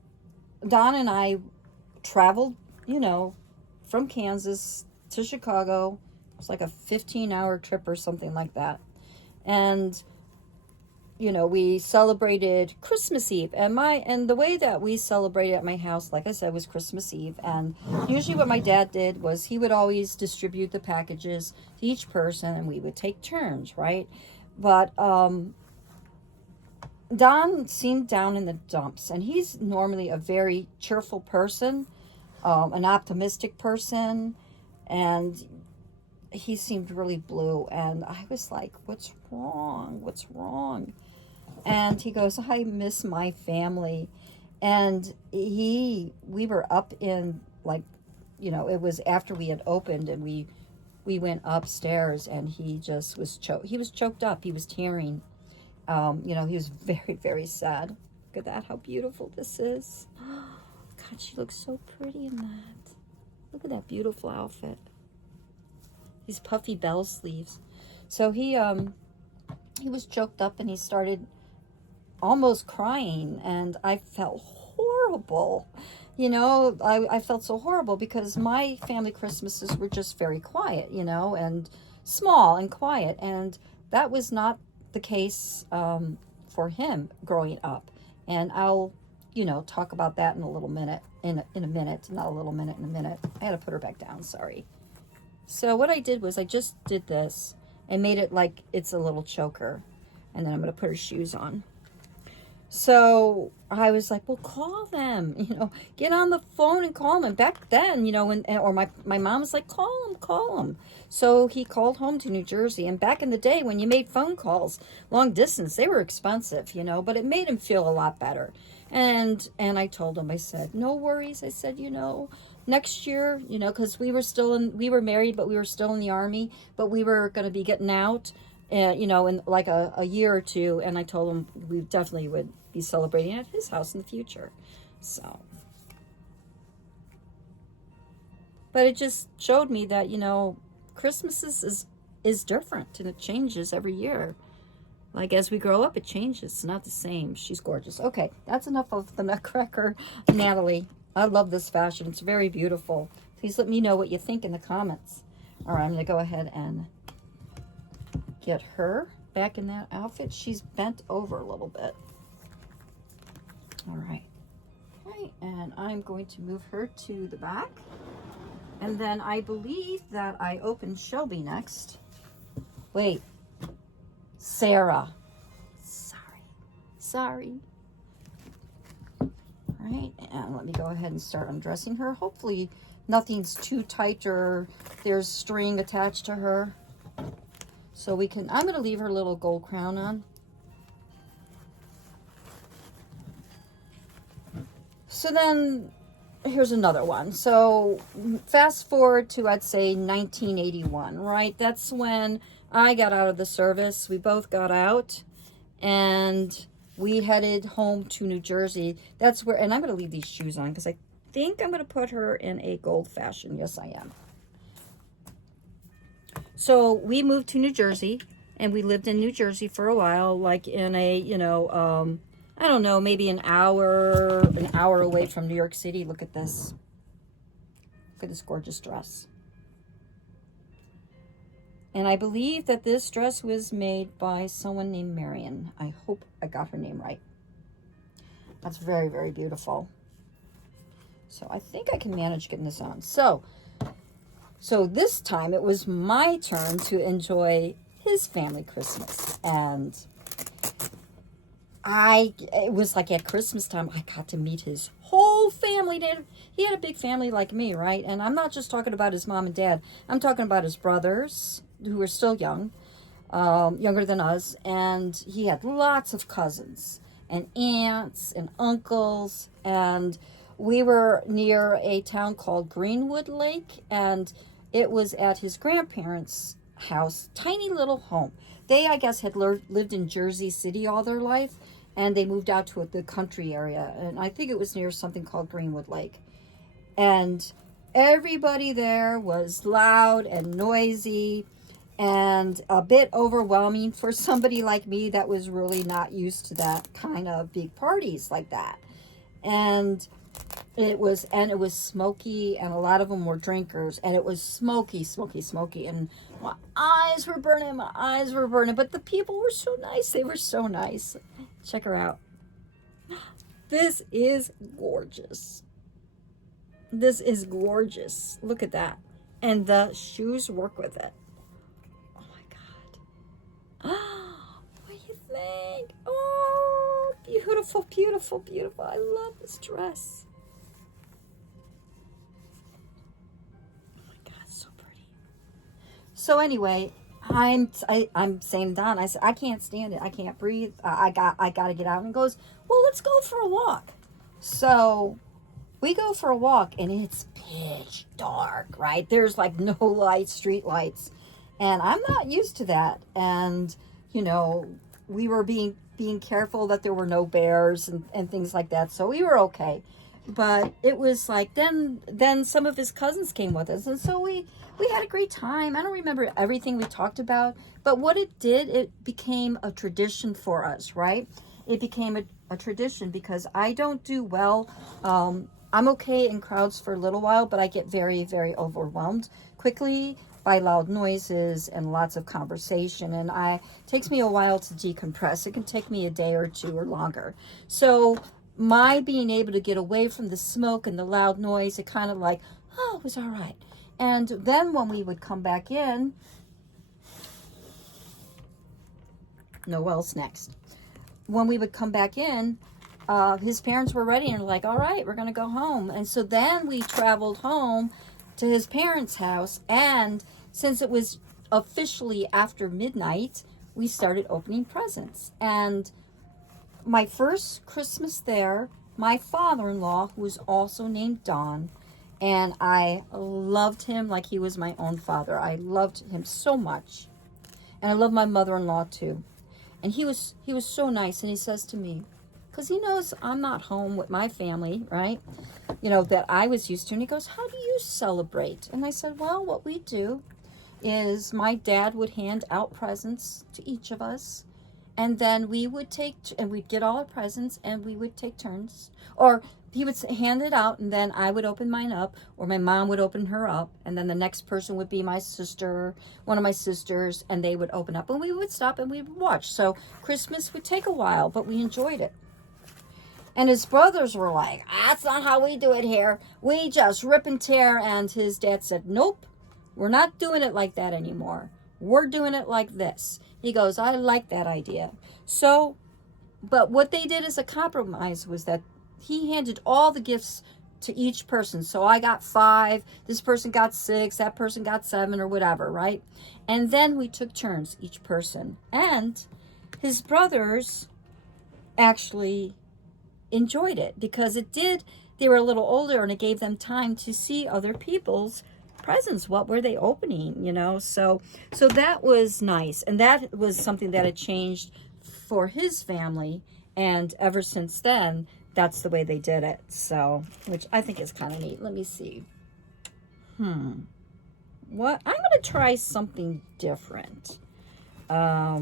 Don and I traveled, you know, from Kansas to Chicago. It was like a 15-hour trip or something like that. And, you know, we celebrated Christmas Eve. And the way that we celebrated at my house, like I said, was Christmas Eve. And usually what my dad did was he would always distribute the packages to each person, and we would take turns, right? But Don seemed down in the dumps, and he's normally a very cheerful person, an optimistic person, and he seemed really blue. And I was like, what's wrong? What's wrong? And he goes, I miss my family. And we were up in, like, you know, it was after we had opened, and we went upstairs, and he just was choked up. He was tearing. You know, he was very, very sad. Look at that, how beautiful this is. God, she looks so pretty in that. Look at that beautiful outfit. These puffy bell sleeves. So he was choked up, and he started almost crying, and I felt horrible. You know, I felt so horrible because my family Christmases were just very quiet, you know, and small and quiet, and that was not the case for him growing up. And I'll, you know, talk about that in a little minute, in a minute, not a little minute, in a minute. I had to put her back down, sorry. So what I did was I just did this and made it like it's a little choker, and then I'm going to put her shoes on. So I was like, well, call them, you know, get on the phone and call them. And back then, you know, or my mom was like, call them. So he called home to New Jersey. And back in the day when you made phone calls long distance, they were expensive, you know, but it made him feel a lot better. And I told him, I said, no worries. I said, you know, next year, you know, because we were married, but we were still in the Army, but we were going to be getting out, you know, in like a year or two. And I told him we definitely would be celebrating at his house in the future. So, but it just showed me that, you know, Christmas is different, and it changes every year. Like, as we grow up, it changes. It's not the same. She's gorgeous. Okay, that's enough of the Nutcracker Natalie. I love this fashion. It's very beautiful. Please let me know what you think in the comments. All right, I'm going to go ahead and get her back in that outfit. She's bent over a little bit. All right. Okay, and I'm going to move her to the back. And then I believe that I opened Shelby next. Wait. Sarah. sorry. All right, and let me go ahead and start undressing her. Hopefully nothing's too tight or there's string attached to her. So we can, I'm going to leave her little gold crown on. So then, here's another one. So fast forward to, I'd say, 1981, right? That's when I got out of the service. We both got out, and we headed home to New Jersey. That's where, and I'm going to leave these shoes on because I think I'm going to put her in a gold fashion. Yes, I am. So we moved to New Jersey, and we lived in New Jersey for a while, like in a, you know, I don't know, maybe an hour away from New York City. Look at this. Look at this gorgeous dress. And I believe that this dress was made by someone named Marion. I hope I got her name right. That's very, very beautiful. So I think I can manage getting this on. So this time it was my turn to enjoy his family Christmas. And it was like at Christmas time, I got to meet his whole family. He had a big family like me, right? And I'm not just talking about his mom and dad. I'm talking about his brothers, who were still young, younger than us. And he had lots of cousins and aunts and uncles. And we were near a town called Greenwood Lake. And it was at his grandparents' house, tiny little home. They, I guess, had lived in Jersey City all their life, and they moved out to the country area. And I think it was near something called Greenwood Lake. And everybody there was loud and noisy and a bit overwhelming for somebody like me that was really not used to that kind of big parties like that. And it was smoky, and a lot of them were drinkers, and it was smoky, and my eyes were burning, but the people were so nice. They were so nice. Check her out. This is gorgeous. This is gorgeous. Look at that. And the shoes work with it. Oh my God. What do you think? Oh, beautiful, beautiful, beautiful. I love this dress. So anyway, I'm saying to Don, I said, I can't stand it. I can't breathe. I got to get out. And he goes, well, let's go for a walk. So we go for a walk, and it's pitch dark, right? There's like no lights, street lights. And I'm not used to that. And, you know, we were being careful that there were no bears and things like that. So we were okay. But it was like, then some of his cousins came with us. And so we had a great time. I don't remember everything we talked about, but what it did, it became a tradition for us, right? It became a tradition because I don't do well. I'm okay in crowds for a little while, but I get very, very overwhelmed quickly by loud noises and lots of conversation. And it takes me a while to decompress. It can take me a day or two or longer. So my being able to get away from the smoke and the loud noise, it kind of like, oh, it was all right. And then when we would come back in, Noelle's next. When we would come back in, his parents were ready and were like, all right, we're going to go home. And so then we traveled home to his parents' house. And since it was officially after midnight, we started opening presents. And my first Christmas there, my father-in-law, who was also named Don, and I loved him like he was my own father. I loved him so much. And I love my mother-in-law too. And he was so nice, and he says to me, because he knows I'm not home with my family, right? You know, that I was used to. And he goes, how do you celebrate? And I said, well, what we do is my dad would hand out presents to each of us. And then we would we'd get all our presents, and we would take turns. Or he would hand it out, and then I would open mine up, or my mom would open her up, and then the next person would be my sister, one of my sisters, and they would open up, and we would stop and we would watch. So Christmas would take a while, but we enjoyed it. And his brothers were like, that's not how we do it here. We just rip and tear. And his dad said, nope, we're not doing it like that anymore. We're doing it like this. He goes, I like that idea. So But what they did as a compromise was that he handed all the gifts to each person. So I got 5, this person got 6, that person got 7 or whatever, right? And then we took turns, each person. And his brothers actually enjoyed it because they were a little older and it gave them time to see other people's presents. What were they opening, So that was nice. And that was something that had changed for his family. And ever since then, that's the way they did it. So, which I think is kind of neat. Let me see. What? I'm going to try something different. Yeah,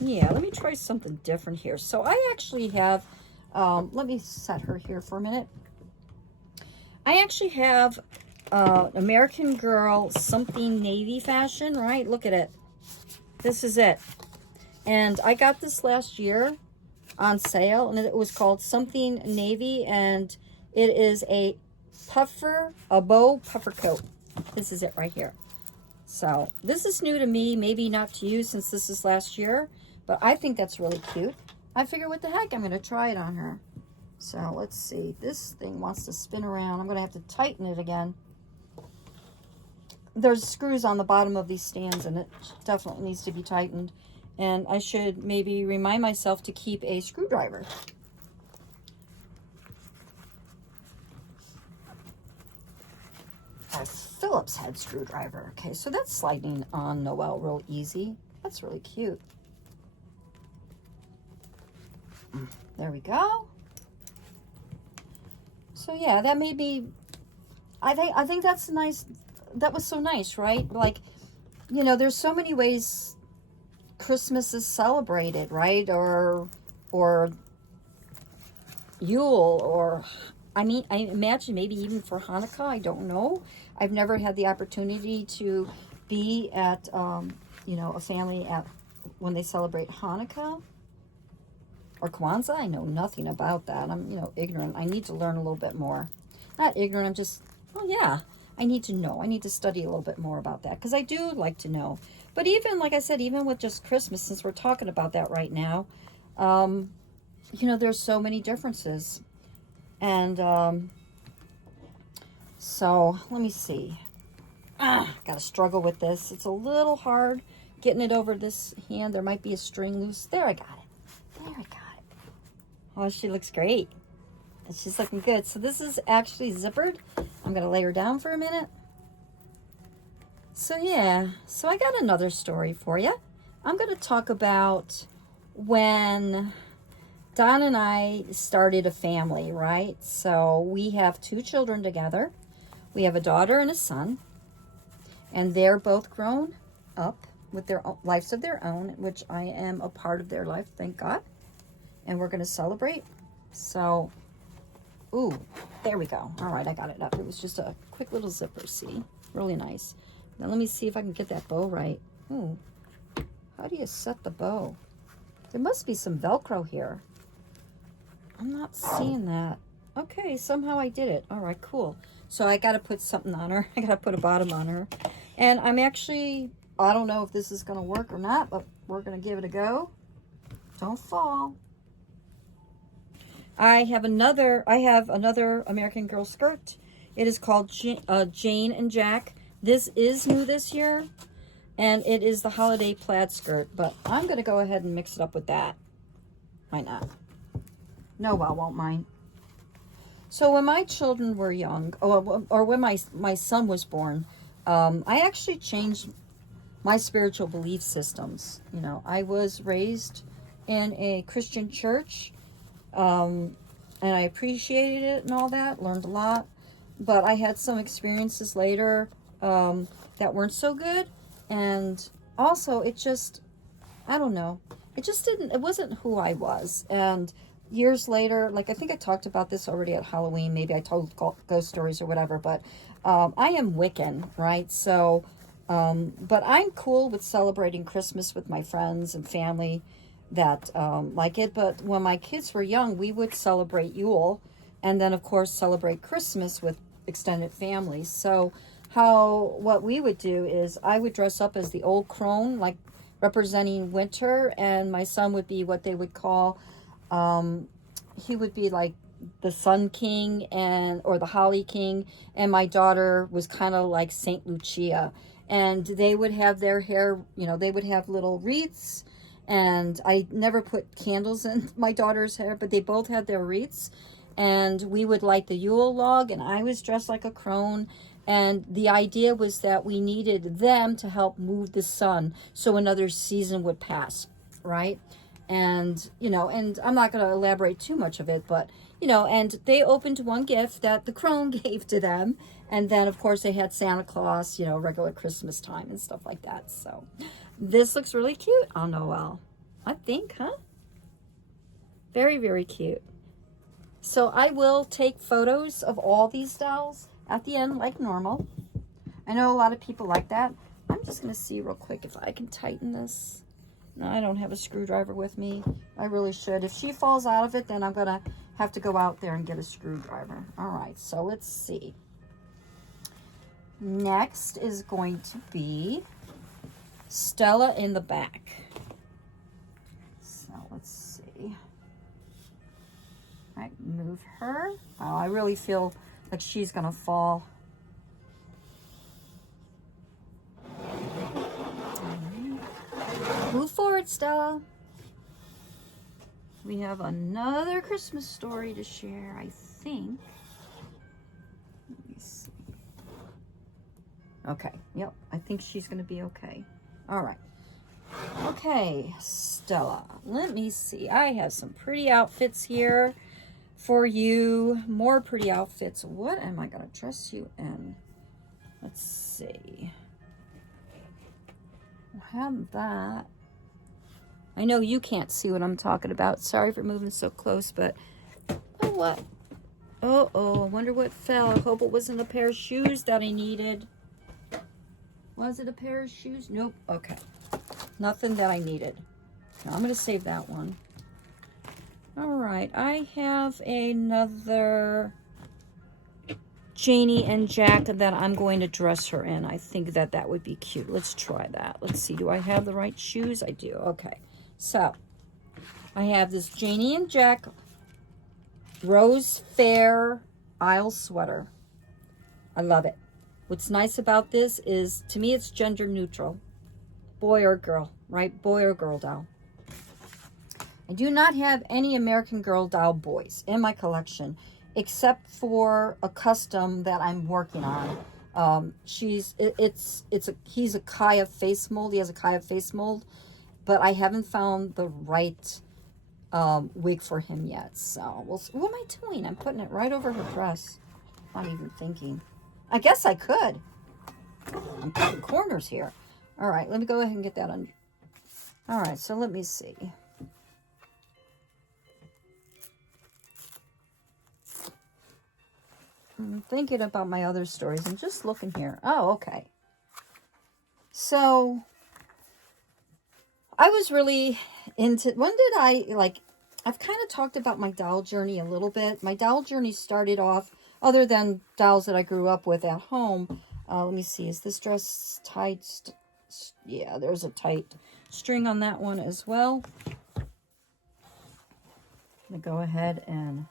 let me try something different here. So I actually have, let me set her here for a minute. I actually have American Girl something navy fashion, right? Look at it. This is it. And I got this last year on sale, and it was called something navy, and it is a bow puffer coat. This is it right here. So this is new to me, maybe not to you since this is last year, but I think that's really cute. I figure what the heck, I'm going to try it on her. So let's see. This thing wants to spin around. I'm going to have to tighten it again. There's screws on the bottom of these stands, and it definitely needs to be tightened. And I should maybe remind myself to keep a screwdriver. A Phillips head screwdriver. Okay, so that's sliding on Noelle real easy. That's really cute. There we go. So yeah, that made me, I think that's nice. That was so nice, right? Like, there's so many ways Christmas is celebrated, right? Or Yule, or I imagine maybe even for Hanukkah. I don't know. I've never had the opportunity to be at a family when they celebrate Hanukkah or Kwanzaa. I know nothing about that. I'm ignorant. I need to learn a little bit more. Not ignorant. I'm just, I need to know. I need to study a little bit more about that because I do like to know. But even, like I said, even with just Christmas, since we're talking about that right now, there's so many differences. And so let me see. Gotta struggle with this. It's a little hard getting it over this hand. There might be a string loose. There, I got it. There, I got it. Oh, she looks great. She's looking good. So this is actually zippered. I'm going to lay her down for a minute. So yeah, so I got another story for you. I'm going to talk about when Don and I started a family, right? So we have 2 children together. We have a daughter and a son. And they're both grown up with their lives of their own, which I am a part of their life, thank God. And we're going to celebrate. So, ooh, there we go. All right, I got it up. It was just a quick little zipper, see? Really nice. Now let me see if I can get that bow right. Ooh, how do you set the bow? There must be some Velcro here. I'm not seeing that. Okay, somehow I did it. All right, cool. So I got to put something on her. I got to put a bottom on her. And I'm actually, I don't know if this is going to work or not, but we're going to give it a go. Don't fall. I have another American Girl skirt. It is called Jane and Jack. This is new this year, and it is the holiday plaid skirt, but I'm going to go ahead and mix it up with that. Why not? Noelle won't mind. So when my children were young, or when my son was born, I actually changed my spiritual belief systems. I was raised in a Christian church, and I appreciated it and all that, learned a lot, but I had some experiences later that weren't so good, and also it just, I don't know, it wasn't who I was. And years later, like I think I talked about this already at Halloween, maybe I told ghost stories or whatever, but I am Wiccan, right? So, but I'm cool with celebrating Christmas with my friends and family that like it. But when my kids were young, we would celebrate Yule, and then of course celebrate Christmas with extended families. So what we would do is I would dress up as the old crone, like representing winter, and my son would be what they would call he would be like the Sun King or the Holly King, and my daughter was kind of like Saint Lucia. And they would have their hair, you know, they would have little wreaths, and I never put candles in my daughter's hair, but they both had their wreaths, and we would light the Yule log, and I was dressed like a crone. And the idea was that we needed them to help move the sun so another season would pass, right? And, you know, and I'm not going to elaborate too much of it, but, you know, and they opened one gift that the crone gave to them. And then, of course, they had Santa Claus, you know, regular Christmas time and stuff like that. So this looks really cute on Noelle, I think, huh? Very, very cute. So I will take photos of all these dolls at the end like normal. I know a lot of people like that. I'm just going to see real quick if I can tighten this. No, I don't have a screwdriver with me. I really should. If she falls out of it, then I'm going to have to go out there and get a screwdriver. All right, so let's see. Next is going to be Stella in the back. So let's see. All right, move her. Oh, I really feel like she's going to fall. Move forward, Stella. We have another Christmas story to share, I think. Let me see. Okay, yep, I think she's going to be okay. All right. Okay, Stella, let me see. I have some pretty outfits here for you. More pretty outfits. What am I going to dress you in? Let's see. We'll have that. I know you can't see what I'm talking about. Sorry for moving so close, but oh, what? Oh, I wonder what fell. I hope it wasn't a pair of shoes that I needed. Was it a pair of shoes? Nope. Okay. Nothing that I needed. No, I'm going to save that one. All right. I have another Janie and Jack that I'm going to dress her in. I think that that would be cute. Let's try that. Let's see. Do I have the right shoes? I do. Okay. So, I have this Janie and Jack Rose Fair Isle sweater. I love it. What's nice about this is, to me, it's gender neutral. Boy or girl, right? Boy or girl doll. I do not have any American Girl doll boys in my collection, except for a custom that I'm working on. He's a Kaya face mold. He has a Kaya face mold, but I haven't found the right wig for him yet. So, what am I doing? I'm putting it right over her dress. Not even thinking. I guess I could. I'm cutting corners here. All right, let me go ahead and get that on. All right, so let me see. I'm thinking about my other stories. I'm just looking here. Oh, okay. So, I was really into, when did I've kind of talked about my doll journey a little bit. My doll journey started off, other than dolls that I grew up with at home. Let me see, is this dress tied? Yeah, there's a tight string on that one as well. I'm going to go ahead and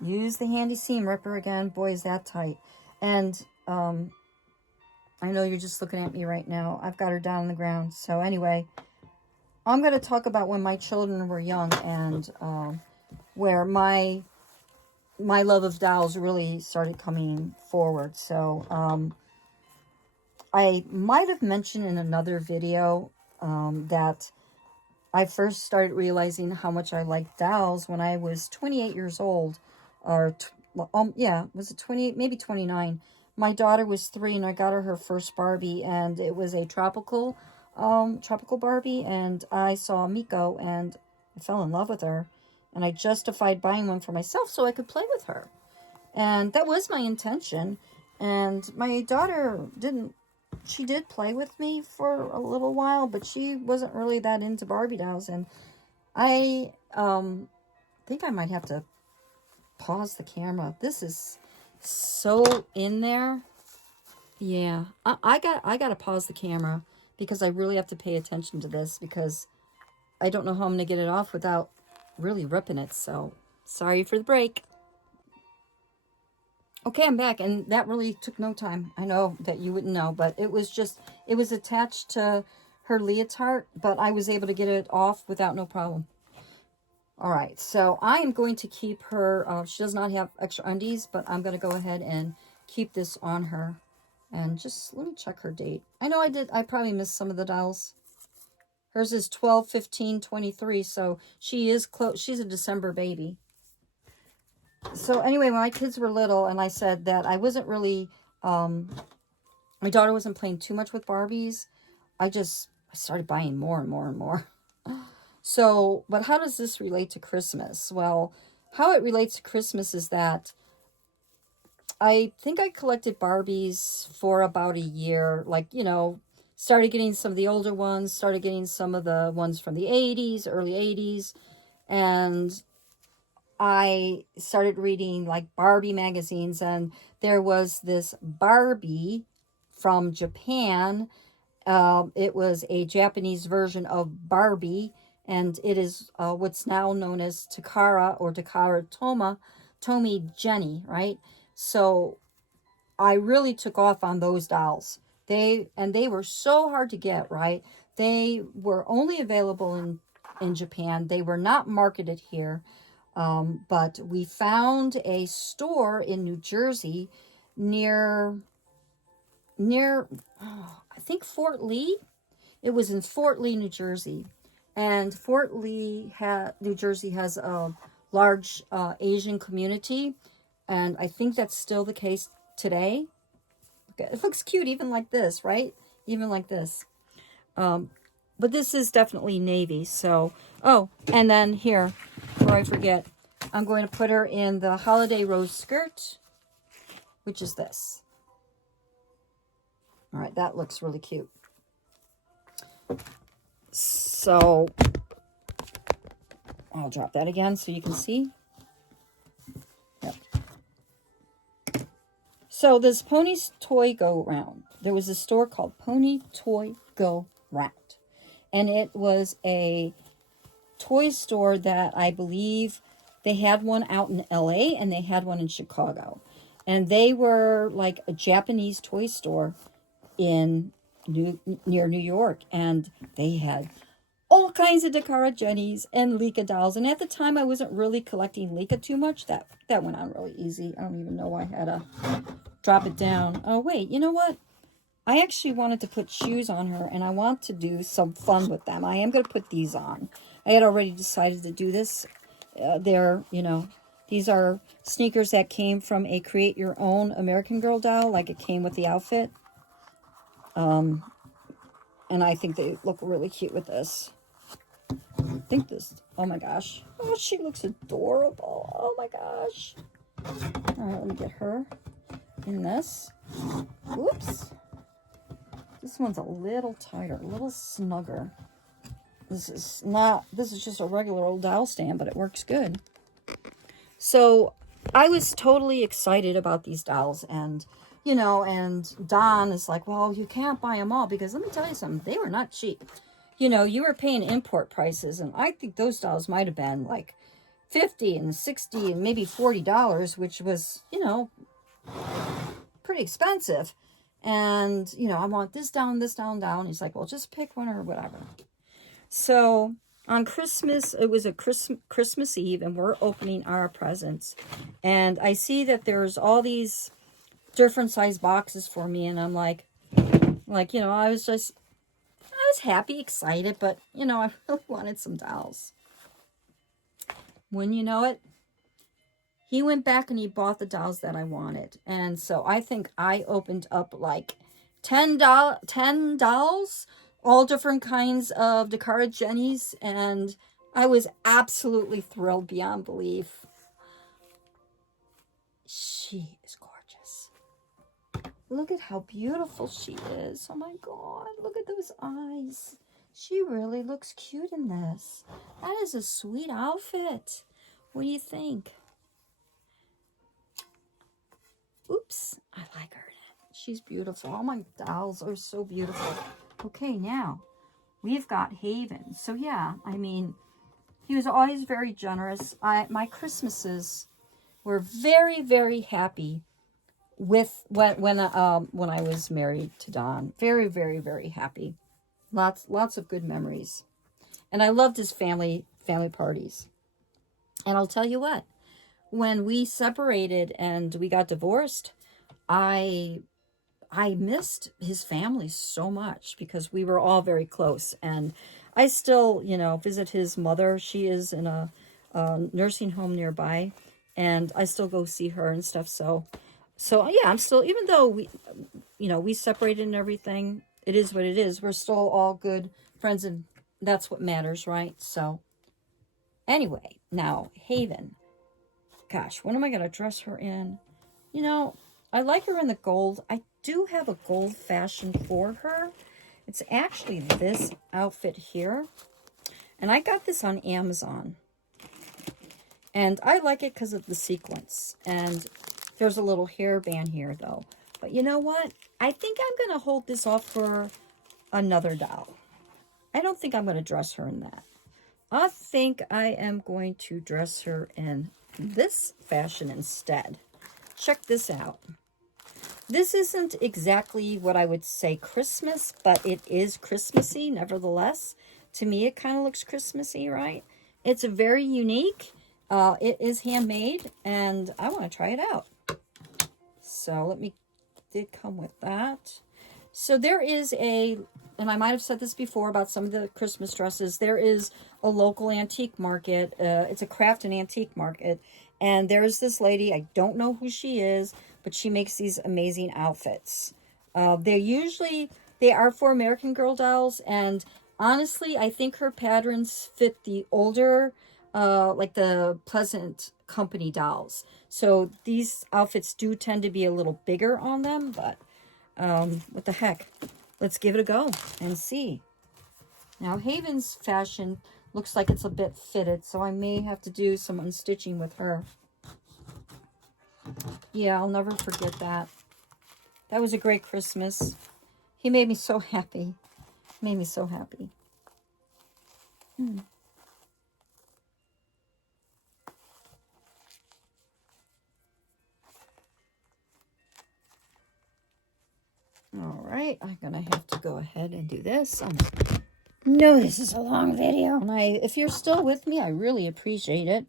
use the handy seam ripper again. Boy, is that tight. And I know you're just looking at me right now. I've got her down on the ground. So anyway, I'm going to talk about when my children were young and where my love of dolls really started coming forward. So I might have mentioned in another video that I first started realizing how much I liked dolls when I was 28 years old. Or, yeah, was it 28? Maybe 29. My daughter was 3 and I got her first Barbie, and it was a tropical Barbie, and I saw Miko and I fell in love with her, and I justified buying one for myself so I could play with her. And that was my intention. And my daughter she did play with me for a little while, but she wasn't really that into Barbie dolls. And I think I might have to pause the camera. This is so in there. Yeah, I got to pause the camera because I really have to pay attention to this, because I don't know how I'm going to get it off without really ripping it, so sorry for the break. Okay, I'm back, and that really took no time. I know that you wouldn't know, but it was attached to her leotard, but I was able to get it off without no problem. All right, so I am going to keep her, she does not have extra undies, but I'm going to go ahead and keep this on her. And just, let me check her date. I know I probably missed some of the dolls. Hers is 12/15/23, so she is close. She's a December baby. So anyway, when my kids were little, and I said that I wasn't really, my daughter wasn't playing too much with Barbies, I started buying more and more and more. So, but how does this relate to Christmas? Well, how it relates to Christmas is that I think I collected Barbies for about a year. Like, you know, started getting some of the older ones, started getting some of the ones from the 80s, early 80s. And I started reading like Barbie magazines, and there was this Barbie from Japan. It was a Japanese version of Barbie, and it is what's now known as Takara or Takara Tomy Jenny, right? So I really took off on those dolls. They were so hard to get, right? They were only available in Japan. They were not marketed here. But we found a store in New Jersey near I think Fort Lee. It was in Fort Lee, New Jersey. And Fort Lee, New Jersey has a large Asian community. And I think that's still the case today. It looks cute even like this, right? Even like this. But this is definitely navy. So, oh, and then here, before I forget, I'm going to put her in the holiday rose skirt, which is this. All right, that looks really cute. So, I'll drop that again so you can see. Yep. So, this Pony's Toy Go Round. There was a store called Pony Toy Go Round. And it was a toy store that I believe they had one out in LA and they had one in Chicago. And they were like a Japanese toy store near New York. And they had all kinds of Takara Jennies and Leica dolls. And at the time, I wasn't really collecting Leica too much. That went on really easy. I don't even know why I had to drop it down. Oh, wait, you know what? I actually wanted to put shoes on her, and I want to do some fun with them. I am going to put these on. I had already decided to do this. These are sneakers that came from a Create Your Own American Girl doll, like it came with the outfit. And I think they look really cute with this. I think this, oh my gosh. Oh, she looks adorable. Oh my gosh. All right, let me get her in this. Oops. This one's a little tighter, a little snugger. This is just a regular old doll stand, but it works good. So I was totally excited about these dolls, and, and Don is like, well, you can't buy them all, because let me tell you something, they were not cheap. You were paying import prices, and I think those dolls might have been like $50 and $60 and maybe $40, which was, pretty expensive. And, I want this down, down. He's like, well, just pick one or whatever. So on Christmas, it was a Christmas Eve, and we're opening our presents. And I see that there's all these different size boxes for me. And I'm like, I was happy, excited, but, I really wanted some dolls. When you know it, he went back and he bought the dolls that I wanted. And so I think I opened up like 10 dolls, all different kinds of Takara Jennies. And I was absolutely thrilled beyond belief. She is gorgeous. Look at how beautiful she is. Oh my God, look at those eyes. She really looks cute in this. That is a sweet outfit. What do you think? Oops, I like her. She's beautiful. All my dolls are so beautiful. Okay, now we've got Haven. So yeah, I mean, He was always very generous. My Christmases were very, very happy with when I was married to Don. Very, very, very happy. Lots of good memories. And I loved his family parties. And I'll tell you what, when we separated and we got divorced, I missed his family so much because we were all very close. And I still, visit his mother. She is in a nursing home nearby, and I still go see her and stuff. So yeah, I'm still, even though we separated and everything, it is what it is. We're still all good friends, and that's what matters, right? So anyway, now Haven. Gosh, what am I going to dress her in? I like her in the gold. I do have a gold fashion for her. It's actually this outfit here. And I got this on Amazon. And I like it because of the sequins. And there's a little hairband here, though. But you know what? I think I'm going to hold this off for another doll. I don't think I'm going to dress her in that. I think I am going to dress her in this fashion instead. Check this out. This isn't exactly what I would say Christmas, but it is Christmassy nevertheless. To me, it kind of looks Christmassy, right? It's very unique. It is handmade, and I want to try it out. So did come with that. So there is and I might have said this before about some of the Christmas dresses, there is a local antique market. It's a craft and antique market. And there's this lady, I don't know who she is, but she makes these amazing outfits. They are for American Girl dolls. And honestly, I think her patterns fit the older, like the Pleasant Company dolls. So these outfits do tend to be a little bigger on them, but what the heck? Let's give it a go and see. Now, Haven's fashion looks like it's a bit fitted, so I may have to do some unstitching with her. Yeah, I'll never forget that. That was a great Christmas. He made me so happy. Made me so happy. All right, I'm going to have to go ahead and do this. No, this is a long video. And if you're still with me, I really appreciate it.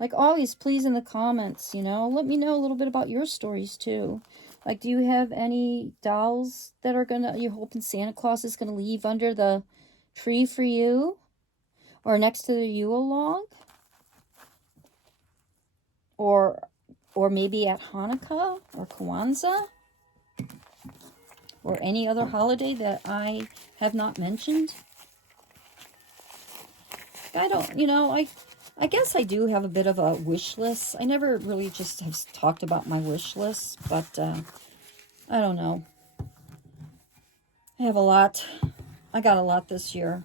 Like always, please in the comments, let me know a little bit about your stories too. Like, do you have any dolls that you're hoping Santa Claus is going to leave under the tree for you? Or next to the Yule log? Or maybe at Hanukkah or Kwanzaa? Or any other holiday that I have not mentioned? I guess I do have a bit of a wish list. I never really just have talked about my wish list, but I don't know. I have a lot. I got a lot this year.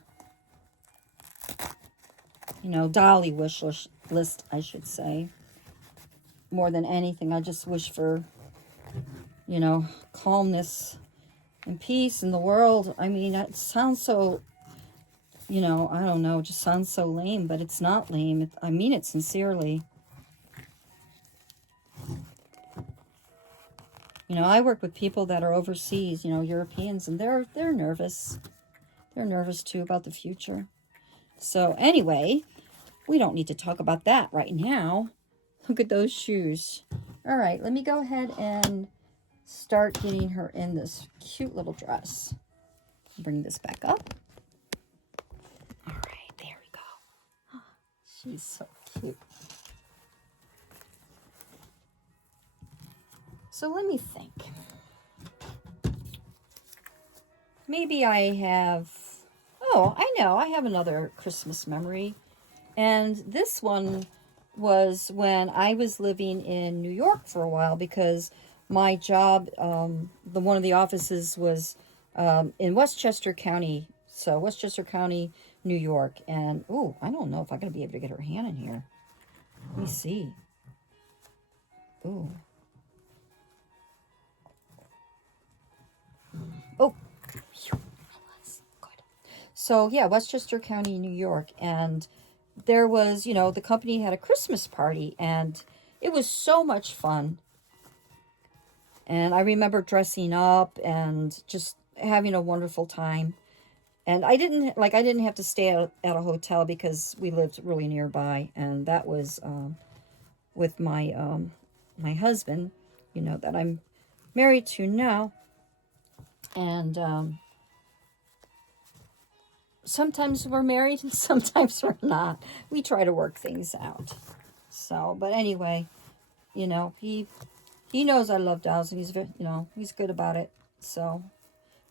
Dolly wish list, I should say. More than anything, I just wish for, calmness and peace in the world. I mean, it sounds so, I don't know, it just sounds so lame, but it's not lame. I mean it sincerely. I work with people that are overseas, Europeans, and they're nervous. They're nervous too about the future. So anyway, we don't need to talk about that right now. Look at those shoes. All right, let me go ahead and start getting her in this cute little dress. Bring this back up. All right, there we go. She's so cute. So let me think. Maybe I have... Oh, I know. I have another Christmas memory. And this one was when I was living in New York for a while, because my job, one of the offices was in Westchester County. So Westchester County, New York. And, ooh, I don't know if I'm going to be able to get her hand in here. Let me see. Ooh. Oh. Good. So yeah, Westchester County, New York. And there was, you know, the company had a Christmas party, and it was so much fun. And I remember dressing up and just having a wonderful time. And I didn't have to stay at a hotel because we lived really nearby. And that was with my husband, you know, that I'm married to now. And sometimes we're married and sometimes we're not. We try to work things out. So, but anyway, you know, he knows I love dolls, and he's, you know, he's good about it. So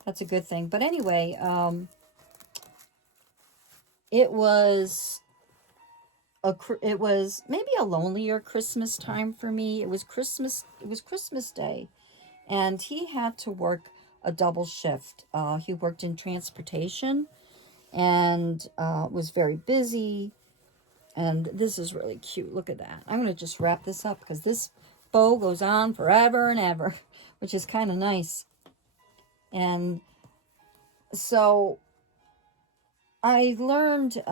that's a good thing. But anyway, it was it was maybe a lonelier Christmas time for me. It was Christmas Day, and he had to work a double shift. He worked in transportation and was very busy. And this is really cute. Look at that. I'm going to just wrap this up because this bow goes on forever and ever, which is kind of nice. And so I learned,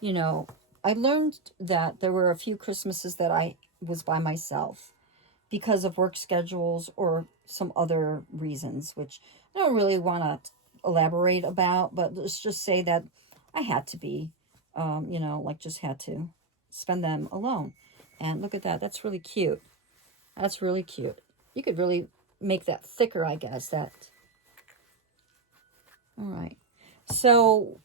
you know, I learned that there were a few Christmases that I was by myself because of work schedules or some other reasons, which I don't really want to elaborate about, but let's just say that I had to be, you know, like just had to spend them alone. And look at that. That's really cute. That's really cute. You could really make that thicker, I guess. That. All right. So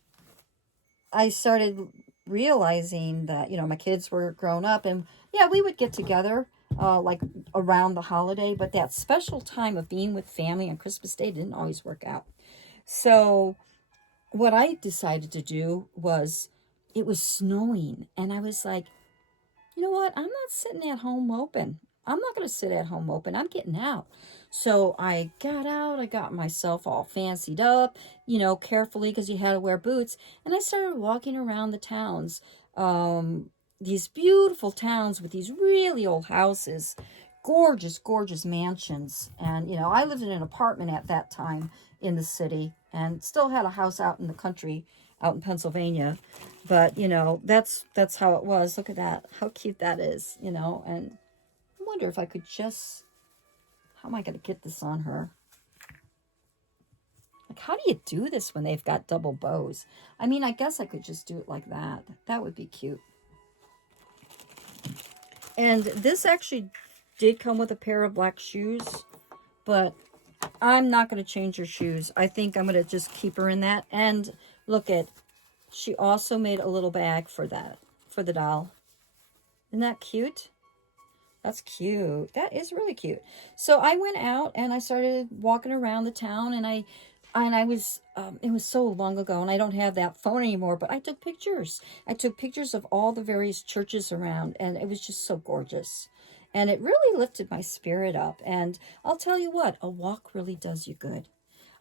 I started realizing that, you know, my kids were grown up, and yeah, we would get together like around the holiday, but that special time of being with family on Christmas Day didn't always work out. So what I decided to do was, it was snowing, and I was like, you know what? I'm not sitting at home moping. I'm not going to sit at home moping. I'm getting out. So I got out. I got myself all fancied up, you know, carefully because you had to wear boots. And I started walking around the towns, these beautiful towns with these really old houses, gorgeous, gorgeous mansions. And, you know, I lived in an apartment at that time in the city and still had a house out in the country, out in Pennsylvania. But, you know, that's how it was. Look at that. How cute that is, you know. And I wonder if I could just, how am I going to get this on her? Like, how do you do this when they've got double bows? I mean, I guess I could just do it like that. That would be cute. And this actually did come with a pair of black shoes, but I'm not going to change her shoes. I think I'm going to just keep her in that. And look at, she also made a little bag for that, for the doll. Isn't that cute? That's cute. That is really cute. So I went out and I started walking around the town, and I was, it was so long ago and I don't have that phone anymore, but I took pictures. I took pictures of all the various churches around, and it was just so gorgeous. And it really lifted my spirit up. And I'll tell you what, a walk really does you good.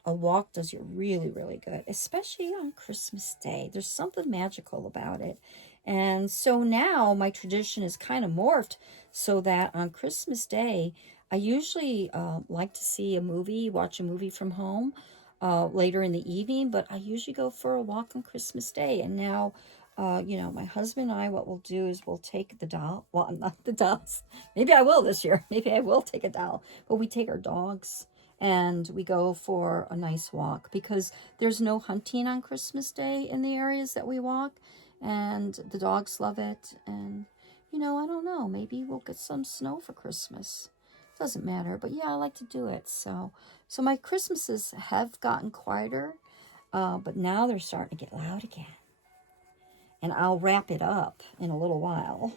A walk does you really, really good, especially on Christmas Day. There's something magical about it. And so now my tradition is kind of morphed so that on Christmas Day, I usually like to see a movie, watch a movie from home later in the evening, but I usually go for a walk on Christmas Day. And now, you know, my husband and I, what we'll do is we'll take the doll, well, not the dolls. Maybe I will this year. Maybe I will take a doll, but we take our dogs and we go for a nice walk because there's no hunting on Christmas Day in the areas that we walk, and the dogs love it. And, you know, I don't know, maybe we'll get some snow for Christmas. Doesn't matter, but yeah, I like to do it. So my Christmases have gotten quieter, but now they're starting to get loud again. And I'll wrap it up in a little while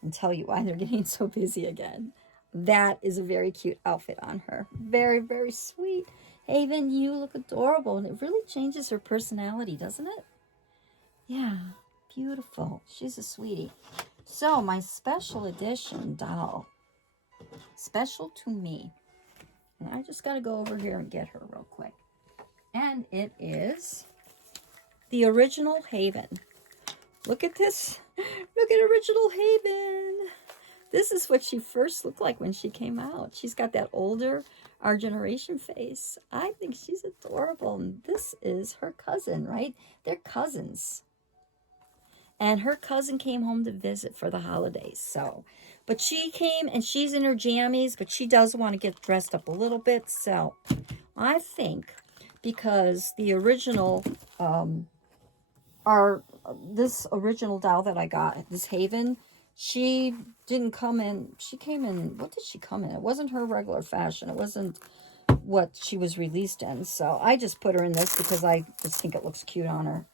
and tell you why they're getting so busy again. That is a very cute outfit on her. Very, very sweet. Haven, you look adorable, and it really changes her personality, doesn't it? Yeah, beautiful. She's a sweetie. So, my special edition doll. Special to me. And I just got to go over here and get her real quick. And it is the original Haven. Look at this. Look at original Haven. This is what she first looked like when she came out. She's got that older our generation face. I think she's adorable. And this is her cousin, right? They're cousins. And her cousin came home to visit for the holidays. So, but she came and she's in her jammies, but she does want to get dressed up a little bit. So I think because the original, this original doll that I got, this Haven, she didn't come in, she came in, what did she come in? It wasn't her regular fashion. It wasn't what she was released in. So I just put her in this because I just think it looks cute on her.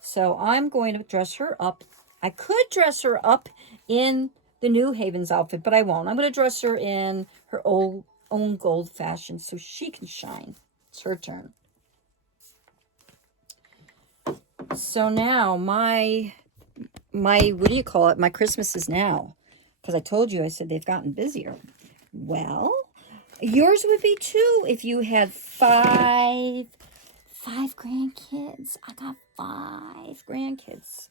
So I'm going to dress her up. I could dress her up in the New Haven's outfit, but I won't. I'm going to dress her in her own gold fashion so she can shine. It's her turn. So now my what do you call it? My Christmas is now. Because I told you, I said they've gotten busier. Well, yours would be too if you had five grandkids. I got 5 grandkids.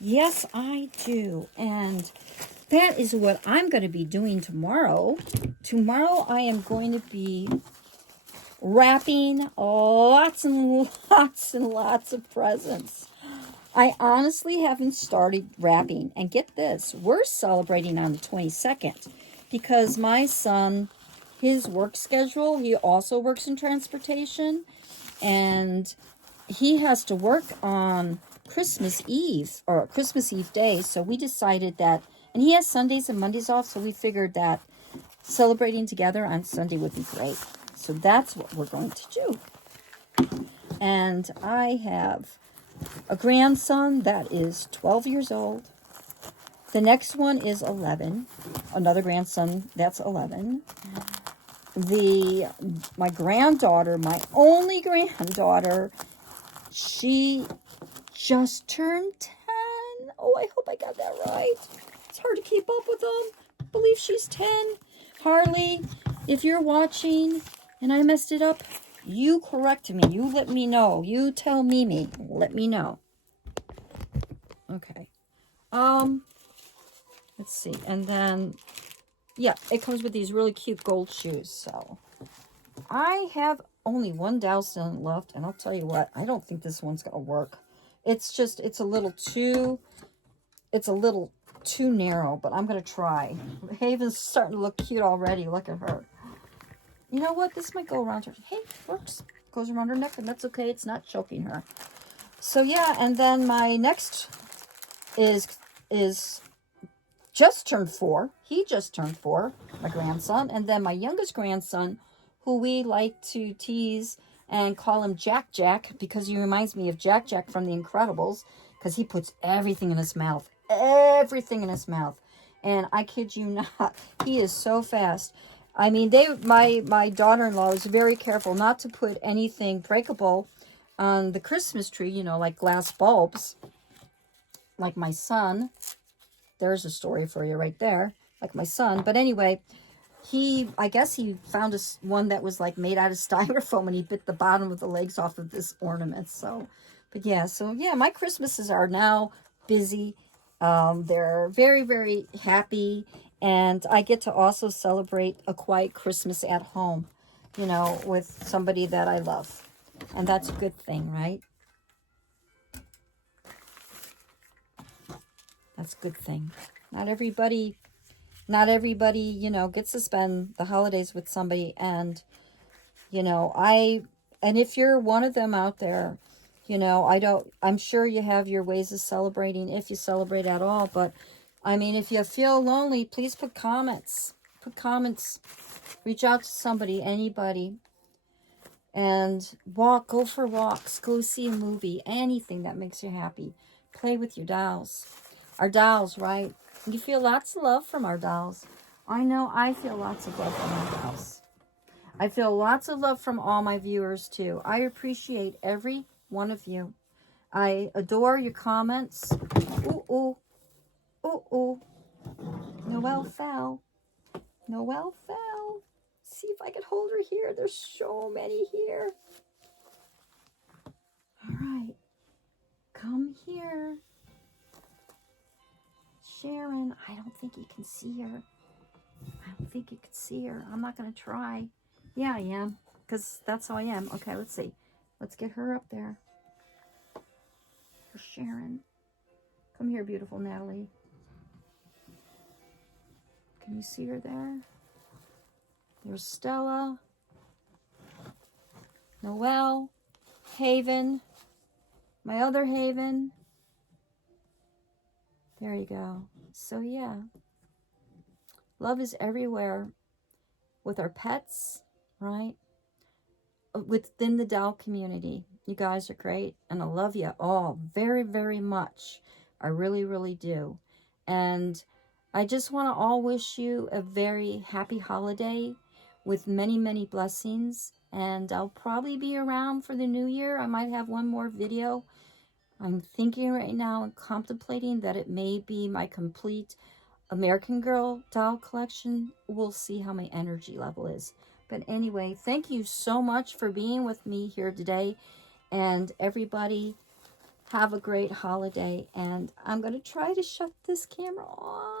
Yes, I do. And that is what I'm going to be doing tomorrow. Tomorrow I am going to be wrapping lots and lots and lots of presents. I honestly haven't started wrapping. And get this, we're celebrating on the 22nd because my son, his work schedule, he also works in transportation, and he has to work on Christmas Eve or Christmas Eve day. So we decided that, and he has Sundays and Mondays off, so we figured that celebrating together on Sunday would be great. So that's what we're going to do. And I have a grandson that is 12 years old. The next one is 11. Another grandson that's 11. My granddaughter, my only granddaughter, she just turned 10. Oh, I hope I got that right. It's hard to keep up with them. I believe she's 10. Harley, if you're watching and I messed it up, you correct me. You let me know. You tell Mimi. Let me know. Okay. Let's see. And then, yeah, it comes with these really cute gold shoes. So I have only one dowel still left, and I'll tell you what, I don't think this one's gonna work. It's a little too narrow, but I'm gonna try. Haven's starting to look cute already. Look at her. You know what? This might go around her. Hey, works. Goes around her neck, and that's okay. It's not choking her. So yeah, and then my next is just turned 4. He just turned 4, my grandson. And then my youngest grandson, who we like to tease and call him Jack Jack because he reminds me of Jack Jack from The Incredibles because he puts everything in his mouth. Everything in his mouth. And I kid you not, he is so fast. I mean, my daughter-in-law was very careful not to put anything breakable on the Christmas tree, you know, like glass bulbs. Like my son. There's a story for you right there. Like my son. But anyway, I guess he found one that was like made out of styrofoam, and he bit the bottom of the legs off of this ornament. So, but yeah, my Christmases are now busy. They're very, very happy. And I get to also celebrate a quiet Christmas at home, you know, with somebody that I love. And that's a good thing, right? That's a good thing. Not everybody, you know, gets to spend the holidays with somebody. And, you know, and if you're one of them out there, you know, I'm sure you have your ways of celebrating if you celebrate at all. But, I mean, if you feel lonely, please put comments. Reach out to somebody, anybody. And go for walks. Go see a movie. Anything that makes you happy. Play with your dolls. Our dolls, right? You feel lots of love from our dolls. I know I feel lots of love from our dolls. I feel lots of love from all my viewers, too. I appreciate every one of you. I adore your comments. Ooh, ooh. Ooh, ooh. Noelle fell. Noelle fell. See if I can hold her here. There's so many here. All right. Come here. Sharon, I don't think you can see her. I don't think you can see her. I'm not going to try. Yeah, I am. Because that's how I am. Okay, let's see. Let's get her up there. For Sharon. Come here, beautiful Natalie. Can you see her there? There's Stella. Noelle. Haven. My other Haven. There you go. So yeah. Love is everywhere. With our pets, right? Within the doll community. You guys are great. And I love you all very, very much. I really, really do. And I just want to all wish you a very happy holiday with many, many blessings. And I'll probably be around for the new year. I might have one more video. I'm thinking right now and contemplating that it may be my complete American Girl doll collection. We'll see how my energy level is. But anyway, thank you so much for being with me here today. And everybody, have a great holiday. And I'm going to try to shut this camera off.